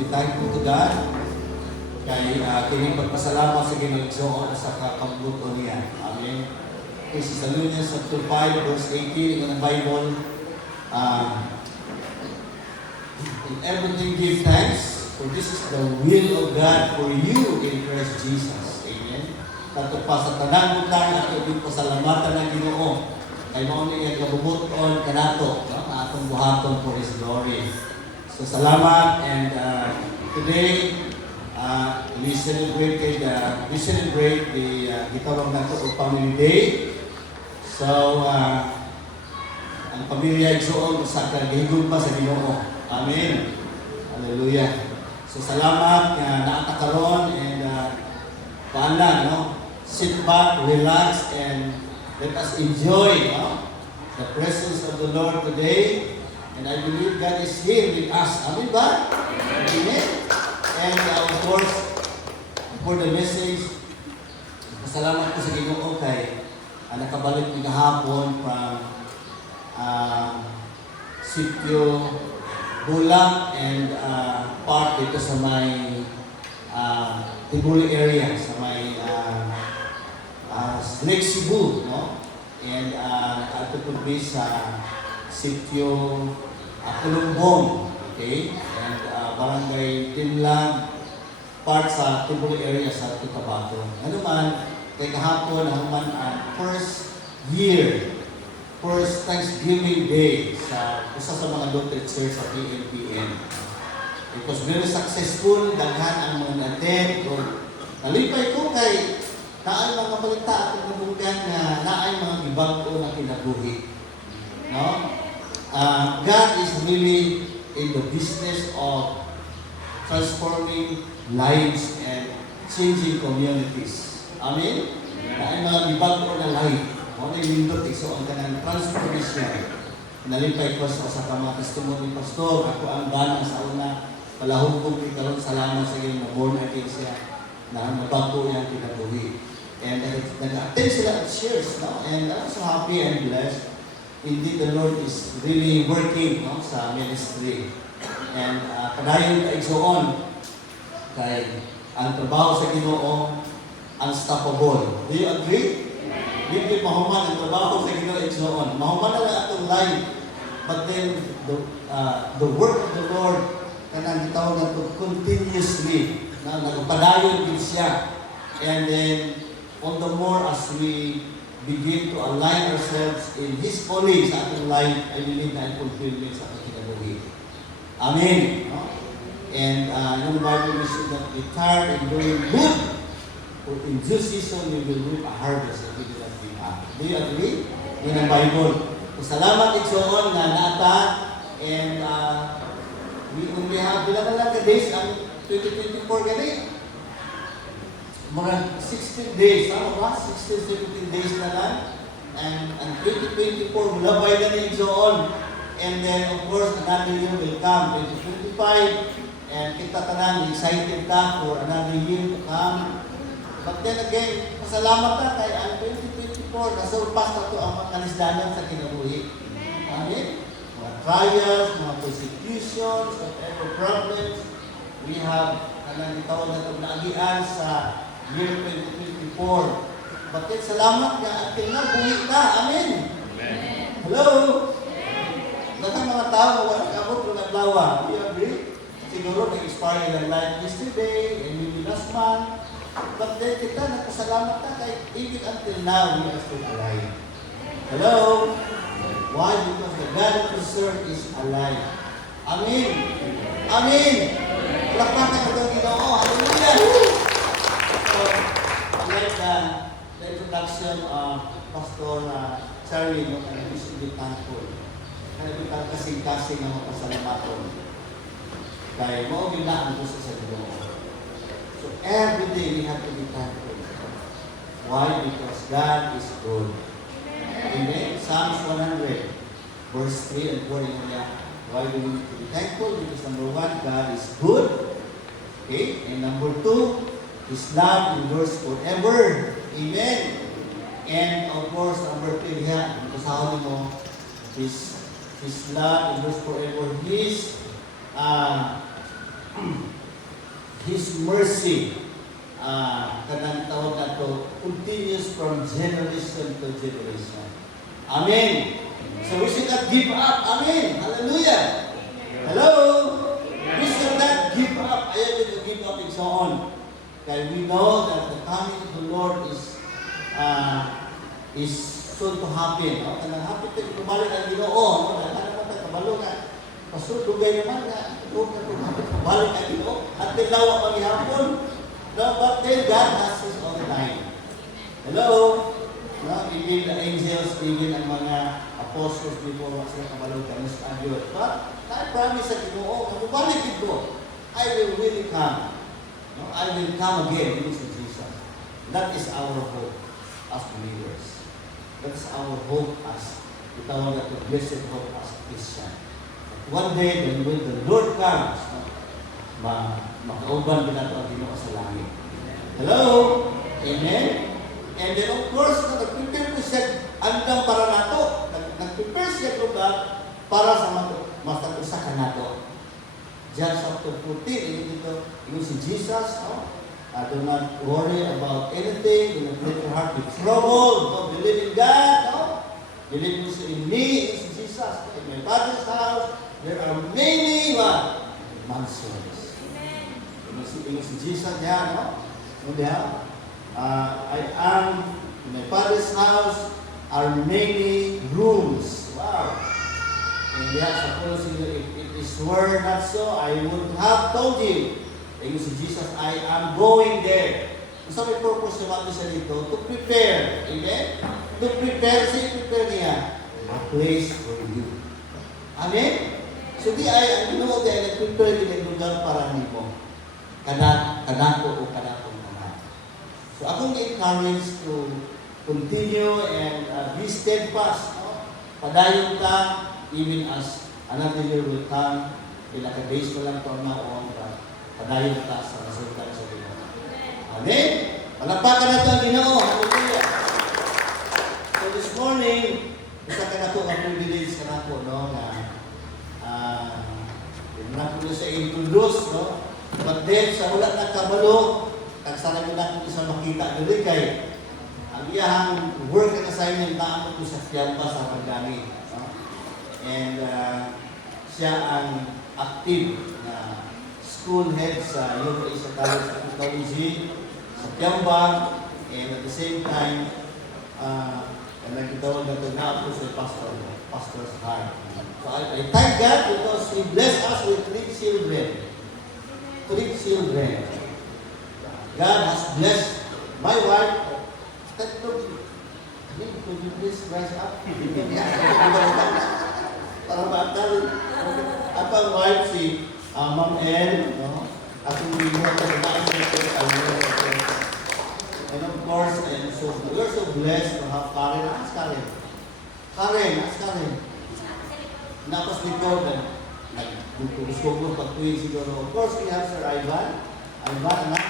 be thankful to God. Kay kining pagpasalamat sa Ginoo sa kakabluto niya. Amen. This is Thessalonians chapter 5 verse 18 in the Bible. In everything give thanks, for this is the will of God for you in Christ Jesus. Amen. Kato pa sa tanang butang ato din pasalamatan ng Ginoo. Kay mao ni iyang kabubuton kanato, no? Atong buhaton for His glory. So salamat, and today we celebrate the gitawag nato og Family Day. So ang pamilya igsoon sa kagihigugma sa Ginoo. Amen. Hallelujah. So salamat nga naata karon, and paala, no? Sit back, relax, and let us enjoy, no? The presence of the Lord today. And I believe God is here with us. Amen ba? Amen. And of course, for the message, pasalamat ko sa Ginoo kay nakabalik ni kahapon from Sitio Bulang and part dito sa may Tibuli area, sa may Lake Cebu, no? And nakato po sa Sitio Columbong, okay? And Barangay Tinlang, part sa Tibuli area sa Cotabato. Ano man, kay kahapon, man ang first Thanksgiving Day sa isa sa mga Lutheran Church sa PNPN. It was very successful, daghan ang mga natin. Nalipay ko kay naay mga balita at nabugan na naay mga ibang ko na kinabuhi. No? God is really in the business of transforming lives and changing communities. Amen? Naay mga ibang ko na life. Ano yung lindot, so ang kanang transformation. Nalipay ko sa mga testimony pastor, ako ang banang sa una, palahog kong ikaroon salamat sa iyo, na-born again siya, na mabago niyang kinabuhi. And nag-attend sila at shares, no? And I'm so happy and blessed. Indeed, the Lord is really working, no, sa ministry. And padayon ka igsoon, kay ang trabaho sa Ginoo unstoppable. Do you agree? Hindi mahuman ang trabaho sa Ginoo igsoon. Mahuman na lang atong life. But then the work of the Lord kanang gitawag nato continuously na nagpadayon din siya. And then all the more as we begin to align ourselves in His calling sa ating life, I believe na fulfillment sa ating kinabuhi. Amen. No? And yung Bible, we should not be tired in doing good, for in due season we will reap a harvest if we do not give up. Do you agree? Yun ang Bible. So, salamat igsoon na nata, and we only have bilang lang ka days ang 2024 ganit. Mga 16 days, tama ba? 16, 17 days na lang. And 2024, mulabay na ni igsoon. And then, of course, another year will come, 2025. And kita tanan, excited ta for another year to come. But then again, pasalamat na kay ang 2024, nasurpass na ito ang mga kanisdanan sa kinabuhi. Amen? Mga trials, mga persecutions, whatever problems, we have kanang gitawag na ito naagian sa year 2024. But then, salamat nga until na, buhi ka. Amen? Amen. Hello? Daghang mga tao na walang abot ng adlaw. Do you agree? Siguro nag-expire ng life yesterday, and maybe last month. But then kita nagpasalamat na kay even until now we are still alive. Hello? Why? Because the God of the serve is alive. Amen. Amen. Palakpakan itong Ginoo. Hallelujah. So, like the introduction of Pastor Charlie, we should be thankful. Kaya itong kasing-kasing ang mapasalamaton. Kaya mo gina ang gusto sa Ginoo. So every day we have to be thankful. Why? Because God is good. Amen. Psalms 100, verse 3 and 4. Why do we need to be thankful? Because number 1, God is good. Okay. And number 2, His love endures forever. Amen. And of course, number 3, basahin mo, His love endures forever. His His mercy, kanang tawag na to, continues from generation to generation. Amen. So we should not give up. Amen. Hallelujah. Hello. We should not give up. Ayaw din to give up and so on. Kaya we know that the coming of the Lord is soon to happen. No? Kanang happy tayo kumalik ang Ginoo. No? Ano naman tayo kabalo nga. Pastor, dugay naman nga. Huwag na ito kumalik ang Ginoo. At tilawa paghihapon. No, but then God has His own time. Hello? No? Even the angels, even ang mga apostles before wag sila kabalo ka ng Diyos. But I promise sa Ginoo, kumalik ito. I will really come. No? I will come again. This is Jesus. That is our hope as believers. That's our hope as itawag na to blessed hope as Christian. One day, when the Lord comes, makauban din nato ang Ginoo sa langit. Hello? Amen? And then of course, nag-prepare ko siya andang para nato. Nag-prepare siya lugar para sa matagusa ka nato. John chapter 14, yung si Jesus, no? Do not worry about anything. Do not let your heart be troubled. No? Believe in God. No? Believe also in me, in Jesus. In my Father's house, there are many mansions. Yung si Jesus niya, no? I am in my Father's house are many rooms. Wow. And suppose if it is were not so, I would have told you. Yung si Jesus, I am going there. So may purpose naman siya dito, to prepare. Amen? To prepare, prepare niya a place for you. Amen? So di ay, Ginoo di ay nag-prepare din ang lugar para nimo. Kanako o kanakong naman. So akong encourage to continue and be steadfast. No? Padayon ta, even as another year will come, ilaka-base ko lang ito na padayon ta sa resulta sa Ginoo. Amen? Palakpakan na ito ang Ginoo. Hallelujah. So this morning, isa ka na ito ang privilege ka na po, no? Na po sa introduce, no? But then, sa wala na kabalo, kagsara ko na isa makita doon kay ang iyahang work and assignment na ako po sa Fiampa sa Pagdami. No? And siya ang active na school head sa UPA sa College of Technology, sa Fiampa, and at the same time, nagkitawag na ito na po sa pastor's heart. So I thank God because He blessed us with 3 children. 3 children. God has blessed my wife. Could you please rise up? Para matal. At ang wife si Ma'am L. No? At yung mga talagaan sa and of course, we're so blessed to have Karen. Ask Karen. Ask Karen. Napos likod na gusto ko pag-tuwing siguro. Of course, we have Sir Ivan. Ivan, anak.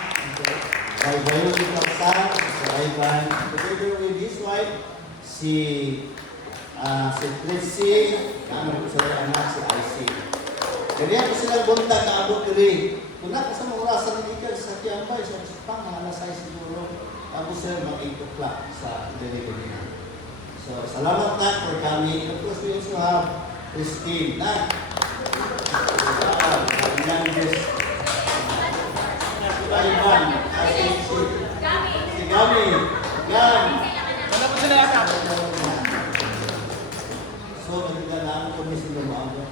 By biological son, Sir Ivan. Together with his wife, si Tracy, Sir anak, si IC. Kaya ko silang buntag na abot rin. Kung na sa mga orasan ng ikan sa Kiambay, sa Pang, mga alas 6 siguro. Tapos sir, mag-8 o'clock sa delivery na. So, salamat na for coming. Of course, we also have Christine na. Youngest. Ivan. Si Gami. Gam. Wala po sila yata. So, nagdadaan ko mismo ng mga.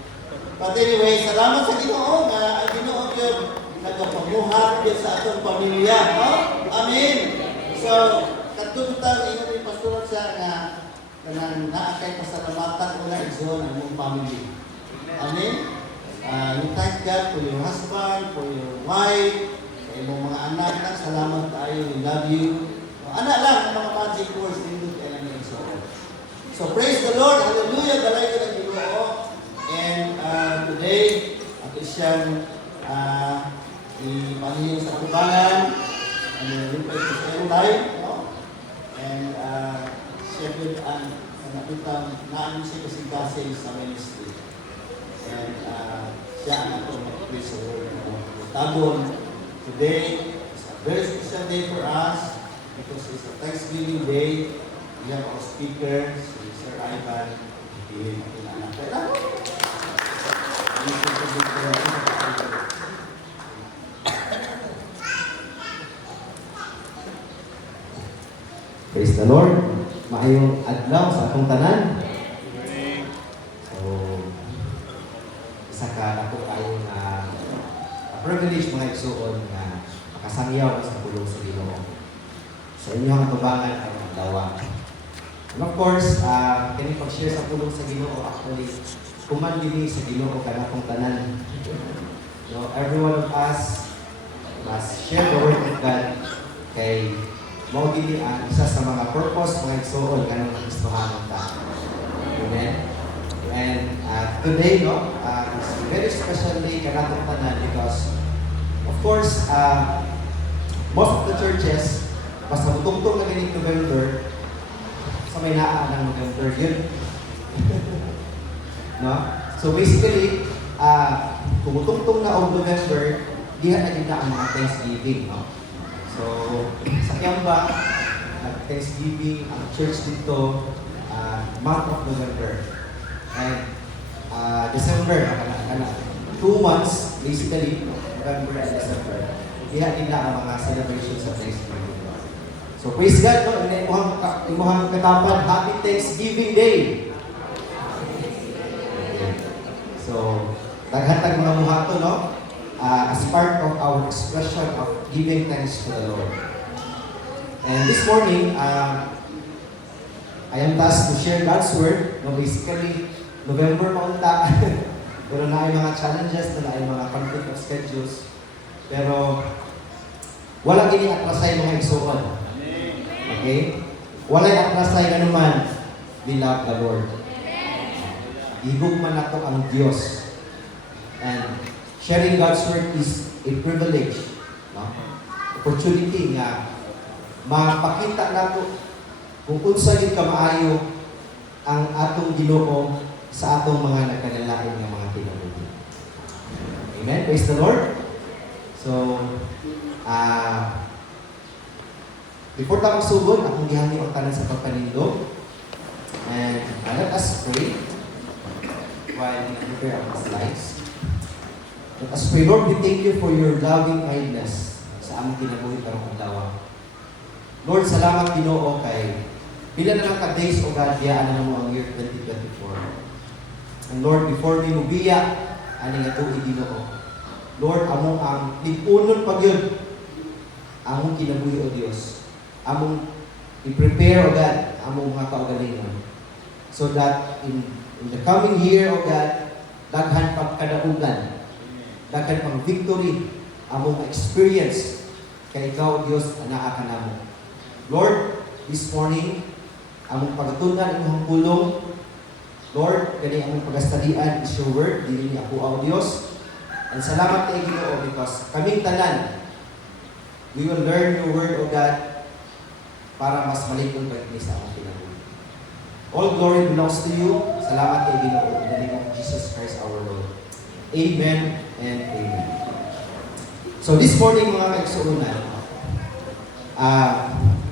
But anyway, salamat sa Ginoo nga ang Ginoo yun nagapamuhat din sa atong pamilya. No? Amen. So, katutang ingon ni Pastor siya nga kanang naakay pasalamatan wala igsoon ang mong family. Amen. You thank God for your husband, for your wife, sa imong mga anak lang. Salamat tayo. We love you. Anak lang ang mga magic words nindot kay namin igsoon. So praise the Lord. Hallelujah. Dalay ka ng Ginoo. And today, ato siyang ipanihing sa tubangan. And request to stay alive. No? And siya good ang nakitang naamin siya kasing sa ministry. And siya ang ato mag-praise sa Lord. Tabon today is a very special day for us because it's a Thanksgiving day. We have our speaker, si Sir Ivan. Ipihin natin ang anak. Kaya praise the Lord. Maayong adlaw sa atong tanan. So, isa ka ako kayo na privilege mga igsuon na makasangyaw sa pulong sa Ginoo. Sa inyong tubangan ang adlaw. And of course, kini pag-share sa pulong sa Ginoo actually kumandini sa Ginoo kanatong tanan. Every one of us must share the word of God kay mao gini ang isa sa mga purpose mga igsuon kanang Kristohanon ta. Amen. And today is very special day kanatong tanan because of course most of the churches basta mutungtong na ganing November sa may naa ng November yun. No? So basically, tumutungtong na og November, diha na din na ang mga Thanksgiving, no? So, sa Kiamba, nag-Thanksgiving ang church dito, month of November. And December, 2 months, basically, November and December. Diha din na ang mga celebrations sa Thanksgiving. So praise God, no? Imuhang katapan, Happy Thanksgiving Day! So, daghatag mga muhato, no? As part of our expression of giving thanks to the Lord. And this morning, I am tasked to share God's Word. No, basically, November maunta. Pero na ay mga challenges, na ay mga conflict of schedules. Pero, wala gini atrasay mga igsuon. Okay? Wala atrasay na naman, we love the Lord. Higugman nato ang Diyos. And sharing God's Word is a privilege. No? Opportunity nga mapakita nato kung unsa gid kamaayo ang atong Ginoo sa atong mga nagkanalain nga mga kinabuhi. Amen? Praise the Lord. So, before tayo magsugod, akong gihangyo ang tanan sa pagpanindog. And let us pray while we prepare our slides. Let us pray. Lord, we thank you for your loving kindness sa aming kinabuhi karong adlaw. Lord, salamat Ginoo kay pila na lang ka-days o God, diyaan na mo ang year 2024. And Lord, before we mubiya, ani nga tuig Ginoo. Lord, among ang lipunon pag yun, among kinabuhi o Dios. Among i-prepare o God, among mga kaugalingon. So that in the coming year o God, daghan pagkadaugan, daghan pang victory, among experience kay ikaw Dios anaa ka namo. Lord, this morning, among pagatunan imong pulong, Lord, kani among pagastadian is your word, dili ni ako ang Dios. And salamat kay Ginoo because kaming tanan, we will learn your word o God para mas malikon pa kini sa among kinabuhi. All glory belongs to you. Salamat kay Ginoo in the name of Jesus Christ our Lord. Amen and amen. So this morning mga kaigsuonan,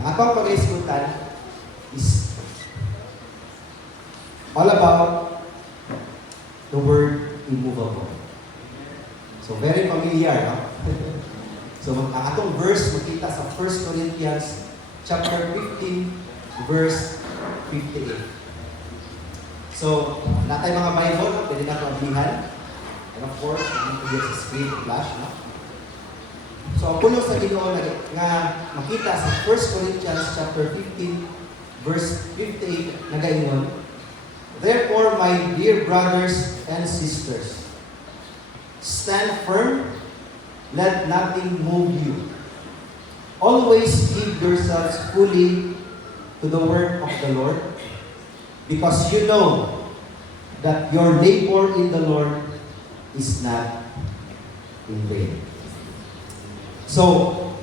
atong pag-iskutan is all about the word immovable. So very familiar, no? So ang atong verse makita sa 1 Corinthians chapter 15 verse 58. So, natay mga Bible, pwede na ito ablihan. And of course, hindi ko sa screen flash, no? So, ang puno sa Ginoo nga makita sa 1 Corinthians chapter 15 verse 58 nagaingon, therefore, my dear brothers and sisters, stand firm, let nothing move you. Always give yourselves fully to the work of the Lord, because you know that your labor in the Lord is not in vain. So,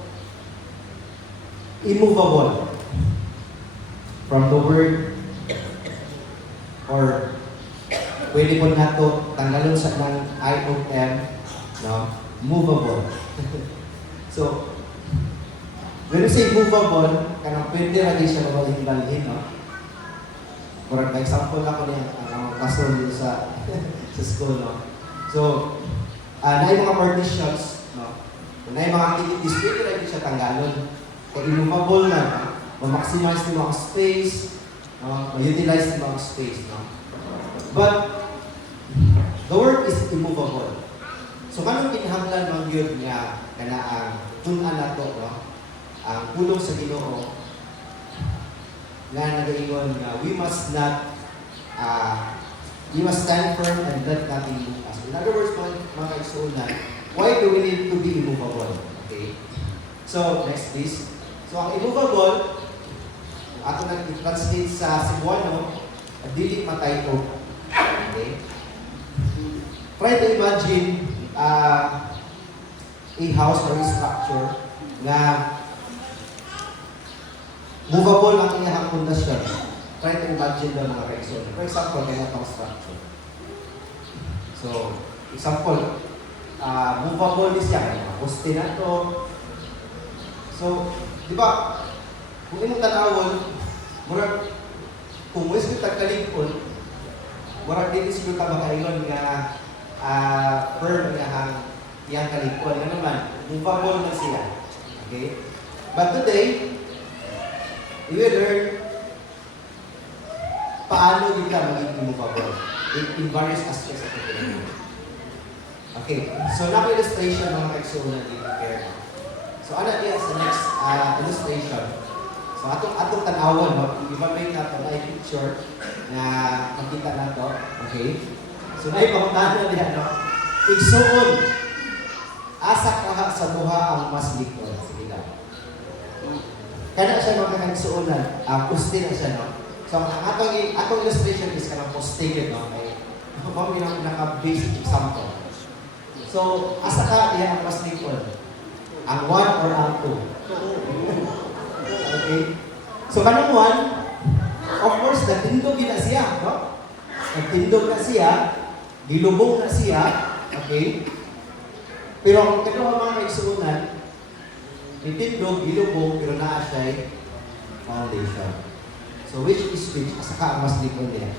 immovable from the word, or pwede po nato tanggalon sa ng I of M, no? Movable. So, when you say movable, kanang pwede na din siya mabalhin, no? For example ako niya, ang classroom dito sa sa school, no? So, na yung mga partitions, no? Na yung mga activities, pwede na din siya tanggalon. Kaya i-movable na, no? Ma-maximize yung mga space, no? Ma-utilize yung mga space, no? But, the word is immovable. So, kanong kinahanglan ng yun niya, kana ang tunan na to, no? Ang pulong sa Ginoo na nag-iingon nga we must stand firm and let nothing move us. In other words, mga kaigsuunan, why do we need to be immovable? Okay? So, next please. So, ang immovable, ato nang i-translate sa Cebuano, dili matay ko. Okay? Try to imagine a house or a structure na movable ang iyang pundasyon. Try to imagine the mga kaigsoon. For example, kaya itong structure. So, example, movable is yan. Poste na ito. So, di ba, kung imong tanawon, murag, kung wis ko tagkaligpon, murag din siguro ka makaingon nga firm iyang kaligpon. Ano naman, movable na siya. Okay? But today, we will learn paano din ka maging immovable in various aspects of the life. Okay, so illustration mga kaigsuunan dito care. So ano din sa next illustration. So atong tanawon, no? I-evaluate nato na picture na makita nato. Okay? So naipangutana diha, no? Igsuon, asa kaha sa buha ang mas likod. Sige daw. Kana siya mga kaigsuunan, poste na siya, no? So, ang atong illustration is kanang poste yun, no? Kaya, kung naka-basic example. So, asa ka diya ang mas likod? Ang 1 or ang 2? Okay? So, kanang 1, of course, nagtindog na siya, no? Nagtindog na siya, dilubong na siya, okay? Pero kung kanang mga kaigsuunan, nitindog, ilubong, pero naa siya foundation. So, which is which? Asa ka ang mas likod niya?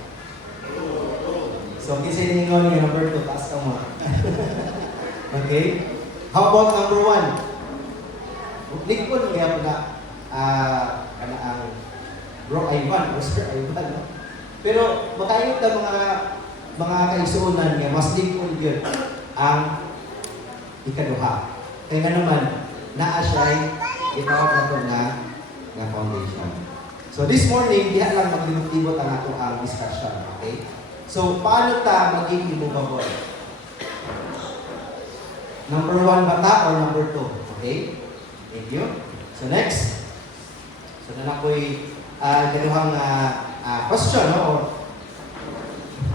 So, kinsa yung ningon niya, number 2, taas ka mo. Okay? How about number 1? Likod niya na, kana ang bro Ivan, or Sir Ivan, no? Pero, makayot na mga kaigsuunan niya, mas likod yun ang ikaduha. Kaya nga naman, naa siya itawag na ito na foundation. So this morning, diha lang maglibot-libot ang ato ang discussion. Okay? So, paano ta maging immovable? Number 1 bata or number 2? Okay? Thank you. So next. So na ako'y kaduhang question, no? Or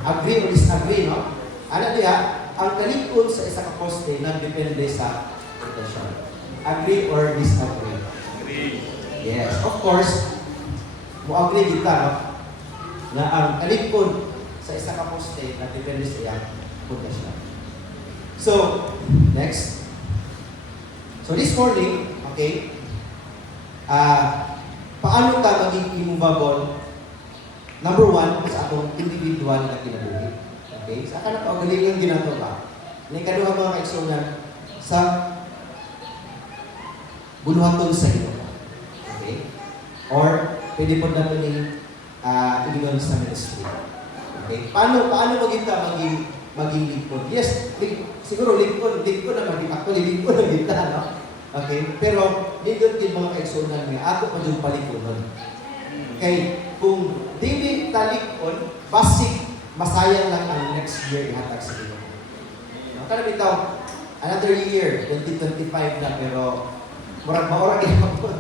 agree or disagree, no? Ano diha? Ang kalikod sa isa ka poste nagdepende sa pundasyon. Agree or disagree? Agree. Yes, of course. Mo-agree kita, no? Na ang kalikod sa isa ka poste nagdepende sa iyang pundasyon. So, next. So this morning, okay, paano ka maging immovable? Number 1, sa atong individual na kinabuhi. Okay? Sa ka na kaugalingan ginagawa. Ikaduha mga kaigsuunan sa buluhaton sa Ginoo. Okay? Or pwede po natin ibigay sa ministry. Okay? Paano magita maging lingkod? Yes, siguro lingkod na maging actually lingkod na kita, no? Okay? Pero dito din mga kaigsuunan nga ato pa yung palikunon. Okay? Kung dili talikon, basic masayang lang ang next year ihatag sa Ginoo. Kada bitaw another year 2025 na pero murag maora gihapon.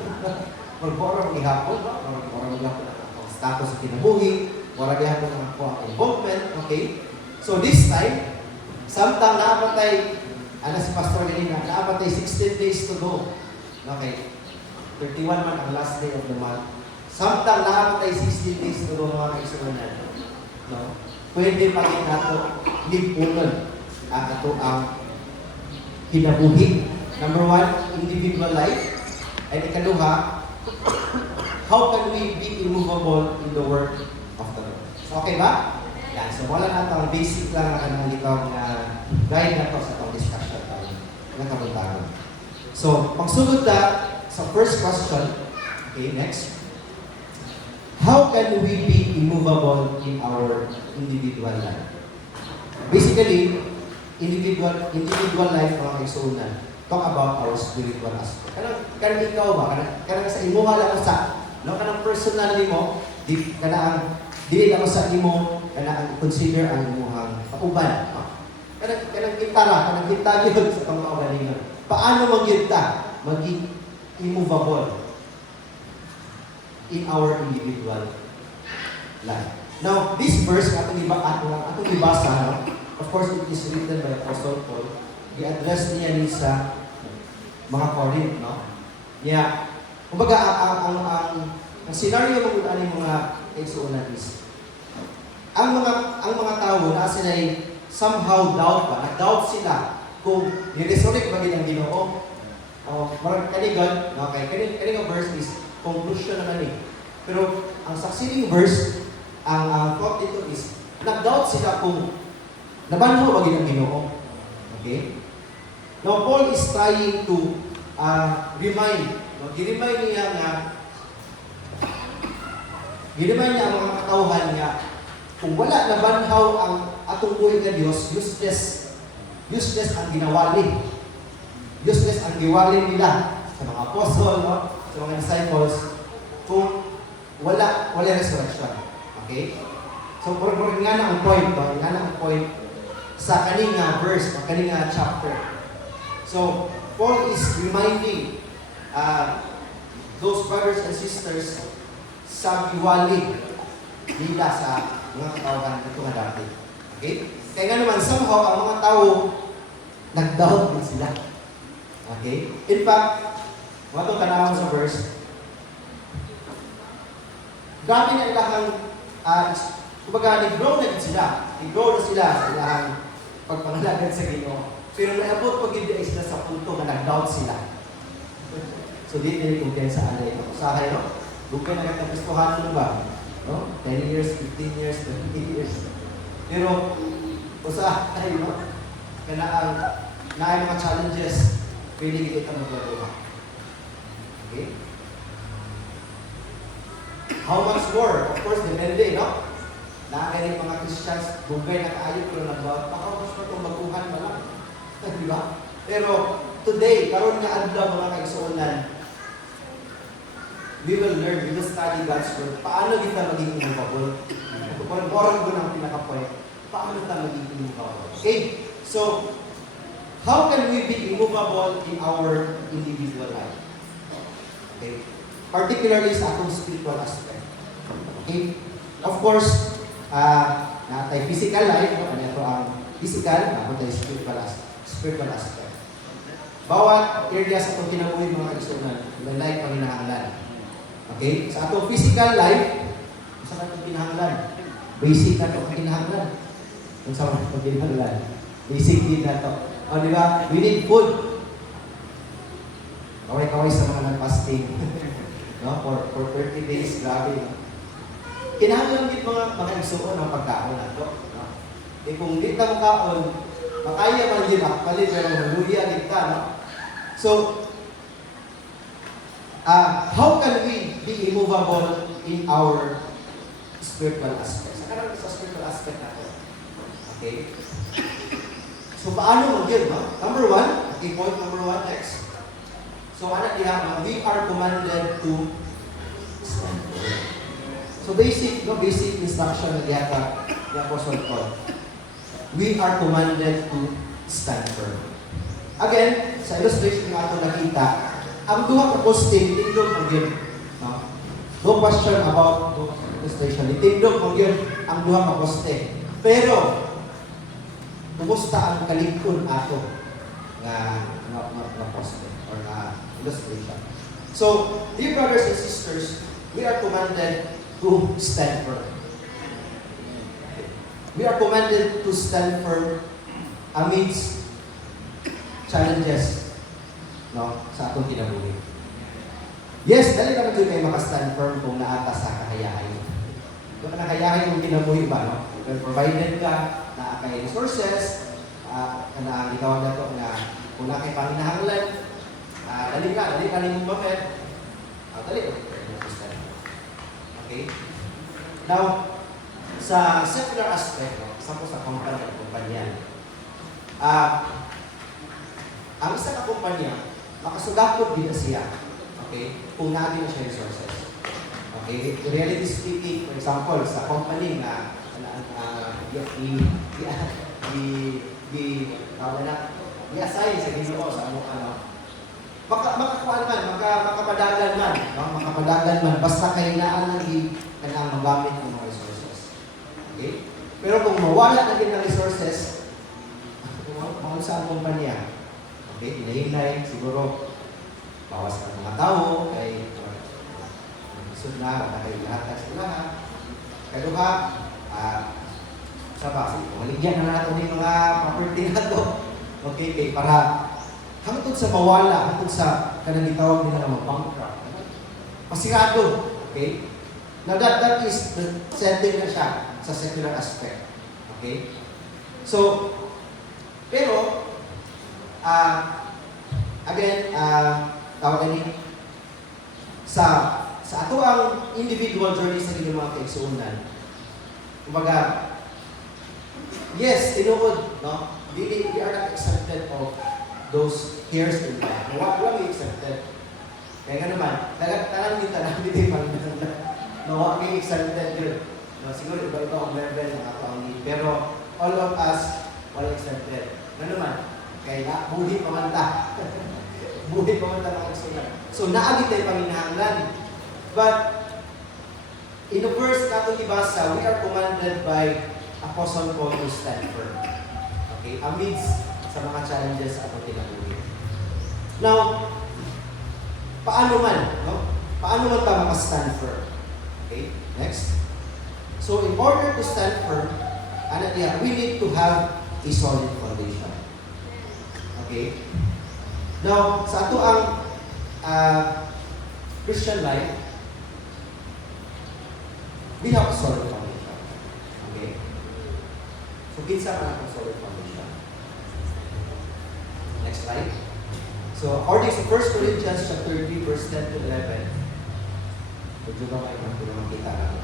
Murag maora gihapon, no? Murag gihapon ang status sa kinabuhi, murag gihapon ang involvement, okay? So this time samtang naapatay si Pastor Lina, naapatay 16 days to go. Okay. 31 man ang last day of the month. Samtang naapatay 16 days to go mga kaigsuunan. No? Pwede pa rin nato lipunan ato ang kinabuhi. Number 1, individual individual life. And ikaduha, how can we be immovable in the work of the Lord? So, okay ba? Yan. So, wala na itong basic lang na kanang itong guide na to sa itong discussion tayo. Ng kabuntagon. So, pagsugod na sa first question, okay, next. How can we be immovable in our individual life? Basically, individual life mga kaigsuunan, talk about our spiritual aspect. Kanang ikaw ba? Kanang sa imuha lang sa, no? Kanang personally mo, dili lang sa imo, kanang consider ang imuhang pauban. No? Kanang kita yun sa pangkaugalingon. Paano mag-kita? Maging immovable in our individual life. Now, this verse, atong ibasa, no? Of course, it is written by Apostle Paul. I-address niya sa mga Corinth, no? Yeah. Kumbaga, ang scenario ng mga kaigsuunan is, ang mga tao na sila somehow doubt pa, nag-doubt sila kung ni-resurrect ba din ang Ginoo. Marang kanigan, okay, kanigang verse is conclusion naman eh. Pero ang succeeding verse, ang thought dito is, nag-doubt sila kung nabanho ba din ang Ginoo. Okay? Now, Paul is trying to remind niya ang mga katauhan niya, kung wala nabanhaw ang atong buhay nga Diyos, useless ang ginawali. Useless ang giwali nila sa mga apostol, no? Sa mga disciples, kung wala resurrection. Okay? So, nga na ang point sa kaninga verse, o kaninga chapter. So, Paul is reminding those brothers and sisters sa giwali nila sa mga katauhan ito nga dati. Okay? Kaya nga naman, somehow, ang mga tao, nag-doubt din sila. Okay? In fact, mga itong tanawang sa verse, grabe na ilahang, kumbaga, nag-grow na sila. Nag-grow na sila sa ilahang pagpangalagan sa Ginoo. Pero naabot pag-ibig sila sa punto na nag-doubt sila. So, di nila kumpiyansa alay. Usahay, no? Bukay na katagpustuhan mo ba? No? 10 years, 15 years, 20 years. Pero, usahay, no? Kaya na mga challenges, pwede kita magagawa. Okay? How much more? Of course, depende, no? Nakakainin mga Christians, bugay na kaayot pero nag-doubt, how much more itong baguhan ba lang? Di ba? Pero, today, karon nga adlaw mga kaigsuonan, we will learn, we will study God's Word. Paano kita maging immovable? Kung oras ko ng pinaka-point, paano kita maging immovable? Okay? So, how can we be immovable in our individual life? Okay? Particularly sa atong spiritual aspect. Okay? Of course, natay physical life, ano ito ang physical, natay spiritual aspect. Bawat area sa itong kinabuhi mga kaigsuonan, may life ang hinahanglan. Okay? Sa atong physical life, sa atong kinahanglan, basic na ito ang kinahanglan. Kung sa atong kinahanglan, basic din na ito. O, di ba? We need food. Kaway-kaway sa mga nag-fasting. No? For 30 days, grabe. No? Kinahanglan din mga igsuon ng pagkaon na ito. No? Kung di ka makaon, makaya man din actually, pero maluya din ka. No? So, how can we be immovable in our spiritual aspects? Sa spiritual aspect natin. Okay? So, paano mag-give? No? Number one, okay, point number one, next. So, we are commanded to stand firm. So, basic instruction na diyata ni Apostle Paul. We are commanded to stand firm. Again, sa illustration nga ito nakita, ang duha ka posting, tindog mag-give. No? No question about illustration. Tindog mag-give ang duha ka poste. Pero, kumusta ang kalingkod ato nga poste or nga illustration. So, dear brothers and sisters, we are commanded to stand firm. We are commanded to stand firm amidst challenges. no, sa atong kinabuhi. Yes, dali naman dyan kayo makastand firm kung naata sa kahayahay. Kung nakayahay yung kinabuhi ba, no? Well, provided ka na kay resources, na gitawag na ito na kung na kay panginahanglan, dali ka rin mong bakit, dali ka rin. Okay? Now, sa secular aspect, no, example sa kumpanya, ang isa na kumpanya, makasugakot din na siya, okay, kung natin na siya resources. Okay, reality speaking, for example, sa company na i-assign sa Ginoo sa makapadagan man, basta kailangan kailangan magamit ng mga resources. Okay? Pero kung mawala na din ng resources, mahal sa kumpanya, okay, hinay-hinay, siguro, bawas ng mga tao, kay isod na, kayo lahat sa lahat. Kaya ka, sa basi, maligyan na natin yung mga property na ito. Okay, okay, para hangtod sa mawala, hangtod sa kanang gitawag nila na mag-bankrupt. Pasirado. Okay? Now that is the setting na siya sa secular aspect. Okay? So, pero, again, tawag ni sa ato ang individual journey sa inyong mga kaigsuunan. Kumbaga, yes, tinuod, no? We are not exempted of those cares in life. Wala may exempted. Kaya nga naman, talang dito na hindi pang no, may exempted yun. No, siguro iba-iba ang level ng ato ang need. Pero all of us, wala exempted. Ano naman? Kaya buhi pamanta. Buhi pamanta ng kaigsuunan. So, naagit tayo panginahanglan. But, in the verse na itong ibasa, we are commanded by Apostle Paul to stand firm. Okay? Amidst sa mga challenges sa atong kinabuhi. Now, paano man? No? Paano man ta maka-stand firm? Okay? Next. So, in order to stand firm, we need to have a solid foundation. Okay? Now, sa ato ang Christian life, we have a solid foundation. Okay? So, kinsa man ang solid foundation. Next slide. So, according to 1 Corinthians chapter 3, verse 10 to 11, medyo ba kayo makita na?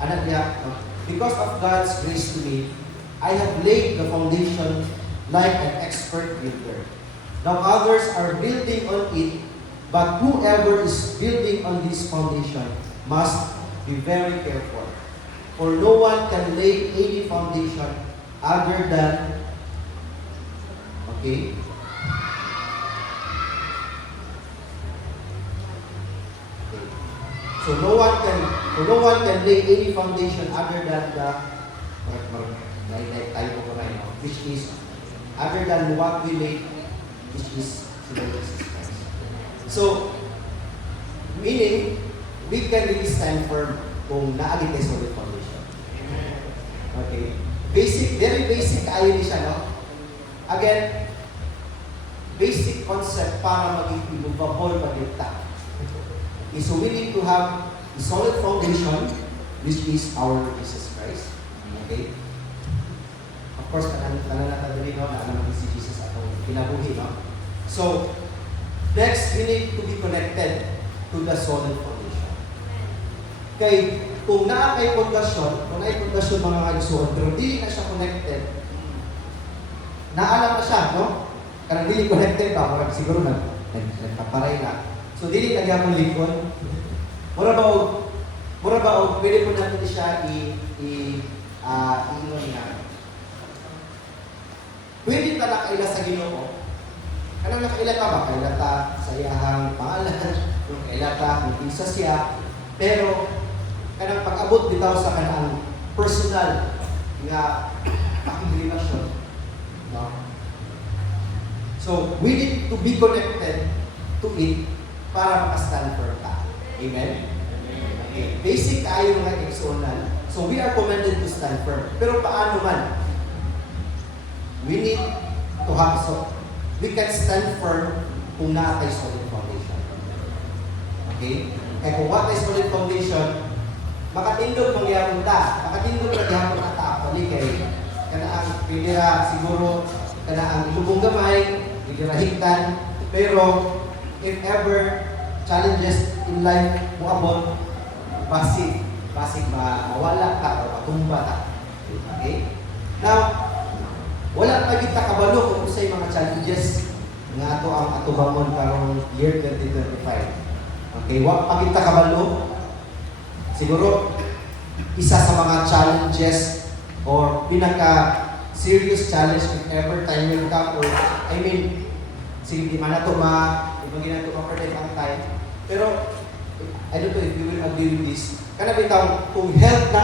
Because of God's grace to me, I have laid the foundation like an expert builder. Now others are building on it, but whoever is building on this foundation must be very careful. For no one can lay any foundation other than, okay? So no one can lay any foundation other than which is other than what we lay, which is Jesus Christ. So, meaning, we can really stand firm kung naagit tayo solid foundation. Okay. Very basic ayon ni siya, no? Again, basic concept para maging immovable pagkita. Okay, so we need to have a solid foundation, which is our Jesus Christ. Okay? Of course, tanan natin rin, no, na alam si Jesus atong kinabuhi, no? So, next, we need to be connected to the solid foundation. Kay, kung naa kay pundasyon, kung naay pundasyon mga kaigsuon, pero hindi na siya connected, naalam na siya, no? Karang hindi connected ba? Karang siguro nagpaparay na. So, dili nagyapon likod. Mura ba o pwede po natin siya pwede ka nakaila sa Ginoo. Kanang nakaila ka ba? Kaila ta sa iyahang pangalan, kung kaila ta, kung isa siya. Pero, kanang pag-abot bitaw sa kanang personal nga relasyon. No? So, we need to be connected to it para makastand firm ka. Amen? Okay. Basic tayo mga kaigsuonan. So, we are commanded to stand firm. Pero paano man? We need to have, so we can stand firm kung naatay solid foundation. Okay? Kaya kung naatay solid foundation, makatindog mangyayang ta. Makatindog na gihapon na ta. Pali kay kana ang pinira siguro kana ang ilubong gamay, pinira higtan. Pero if ever challenges in life mo abot, basig mawala ka o matumba ka. Okay? Now, wala pa kita kabalo kung usay mga challenges nga ato ang atubangon karong year 2025. Okay, wa pa kita kabalo. Siguro isa sa mga challenges or pinaka serious challenge if ever time ka or I mean sige di man nato ibang nato ma-protect ang time. Pero I don't know if you will agree with this. Kana bitaw kung health na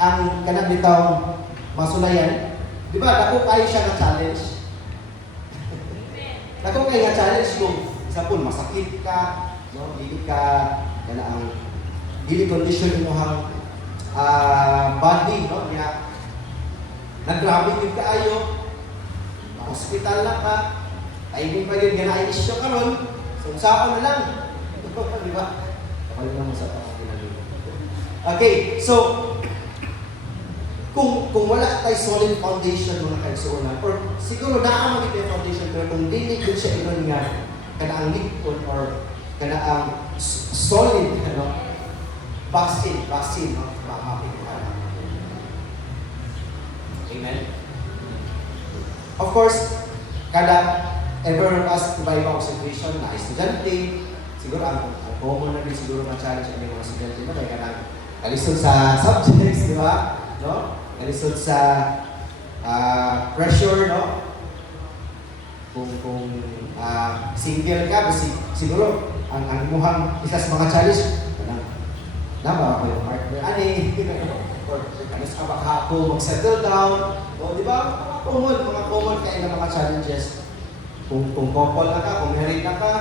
ang kana bitaw masulayan. Di ba, dako kayo siya na challenge? Dako kayo nga challenge kung isa po, masakit ka, no? Dili ka, yan ang dili condition mo hang body, no? Kaya, naggrabe yung kaayo, hospital na ka, timing pa yun, ganahin isyo ka ron, so saan na lang. Di ba? Kapag naman sa okay, so, kung wala tayo solid foundation mga kaigsuonan, or siguro naamagit yung foundation, pero kung dinig din siya inon nga, kana ang likod or kana ang solid, vaccine, mamapit ka na. Amen? Of course, kada ever as iba-iba ang situation na estudyante, siguro ang common na din siguro na challenge ang mga estudyante mo, kaya kanang kalisod sa subjects, di ba? No? Kalisod sa pressure, no? Kung single ka, siguro ang muhang isa sa mga challenge, ba ako yung partner, or alas ka baka ako mag-settle down, o di ba? Mga common kayo ng mga challenges. Kung couple na ka, kung married na ka,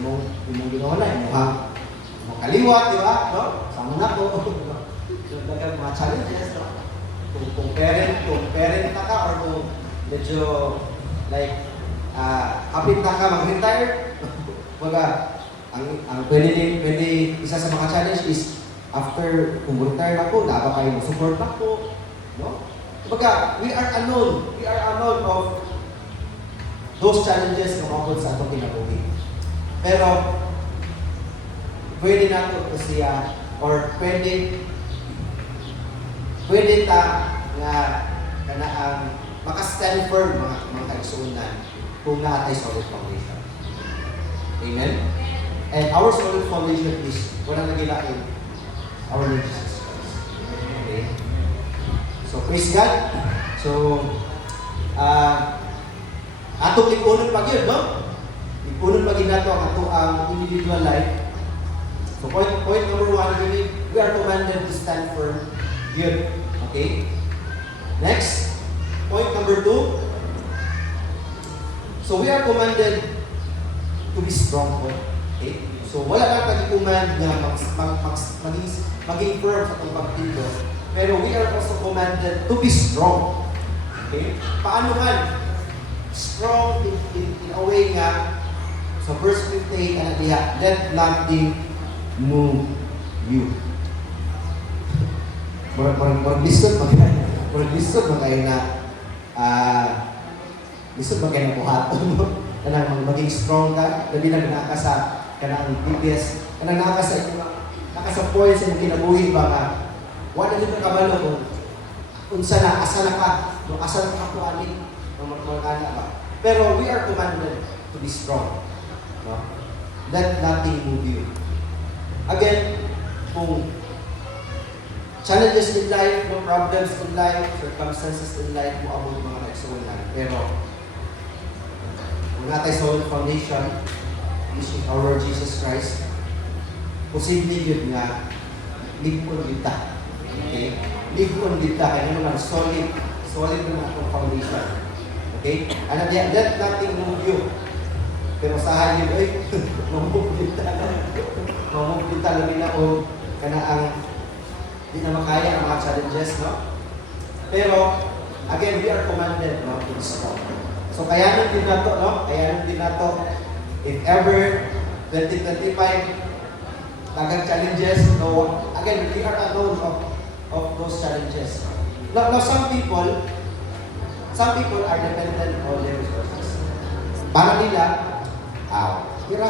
yung ginawa na, yung kaliwat, di ba? No? Sama na ko. So, mga challenges, no? Kung parent na ka, or kung medyo, like, kapit na ka mag-retire, ang pwede isa sa mga challenge is, after kung retire ako, dapat kayo support ako, no? Kumbaga, we are unknown of those challenges na mabot sa atong kinabuhi. Pero, pwede nato siya or pwede ta nga kana ang maka-stand firm mga kaigsuonan kung naatay solid foundation. Amen? And our solid foundation is wala nagilain our Lord Jesus Christ. Okay? So praise God. So atong likunon pa gyud, no? Likunon pa gyud nato ang ato ang individual life. So point number 1, we are commanded to stand firm here. Okay? Next, point number 2. So we are commanded to be strong. Okay? So wala na pag-command na maging firm sa itong pagtindo. Pero we are also commanded to be strong. Okay? Paano man? Strong in a way nga, so verse 58, ano diha, let nothing move you. Lisod ba kayo na lisod ba kayo na buhaton mo? Kanang maging strong ka, labi na naka sa kanang BPS, kanang naka sa point sa kinabuhi ba ka, wala nito kabalo kung unsa na, asa na ka, kung asa na ka kuanin, mga ba. Pero we are commanded to be strong. No? Let nothing move you. Again, kung challenges in life, no problems in life, circumstances in life, mo mga kaigsuonan. Pero, kung natay solid foundation, which is our Lord Jesus Christ, posible yun nga, ligpon kita. Okay? Ligpon kita, kaya naman solid naman itong foundation. Okay? Ano diya, let nothing move you. Pero sa yun, mamove kita lang na o kana ang di na makaya ang mga challenges, no? Pero, again, we are commanded not to be strong. So kaya nung din nato, no? Kaya nung din nato, if ever 2025, tagang challenges, no, again, we are alone of those challenges. Now some people are dependent on their resources. Para nila, kira,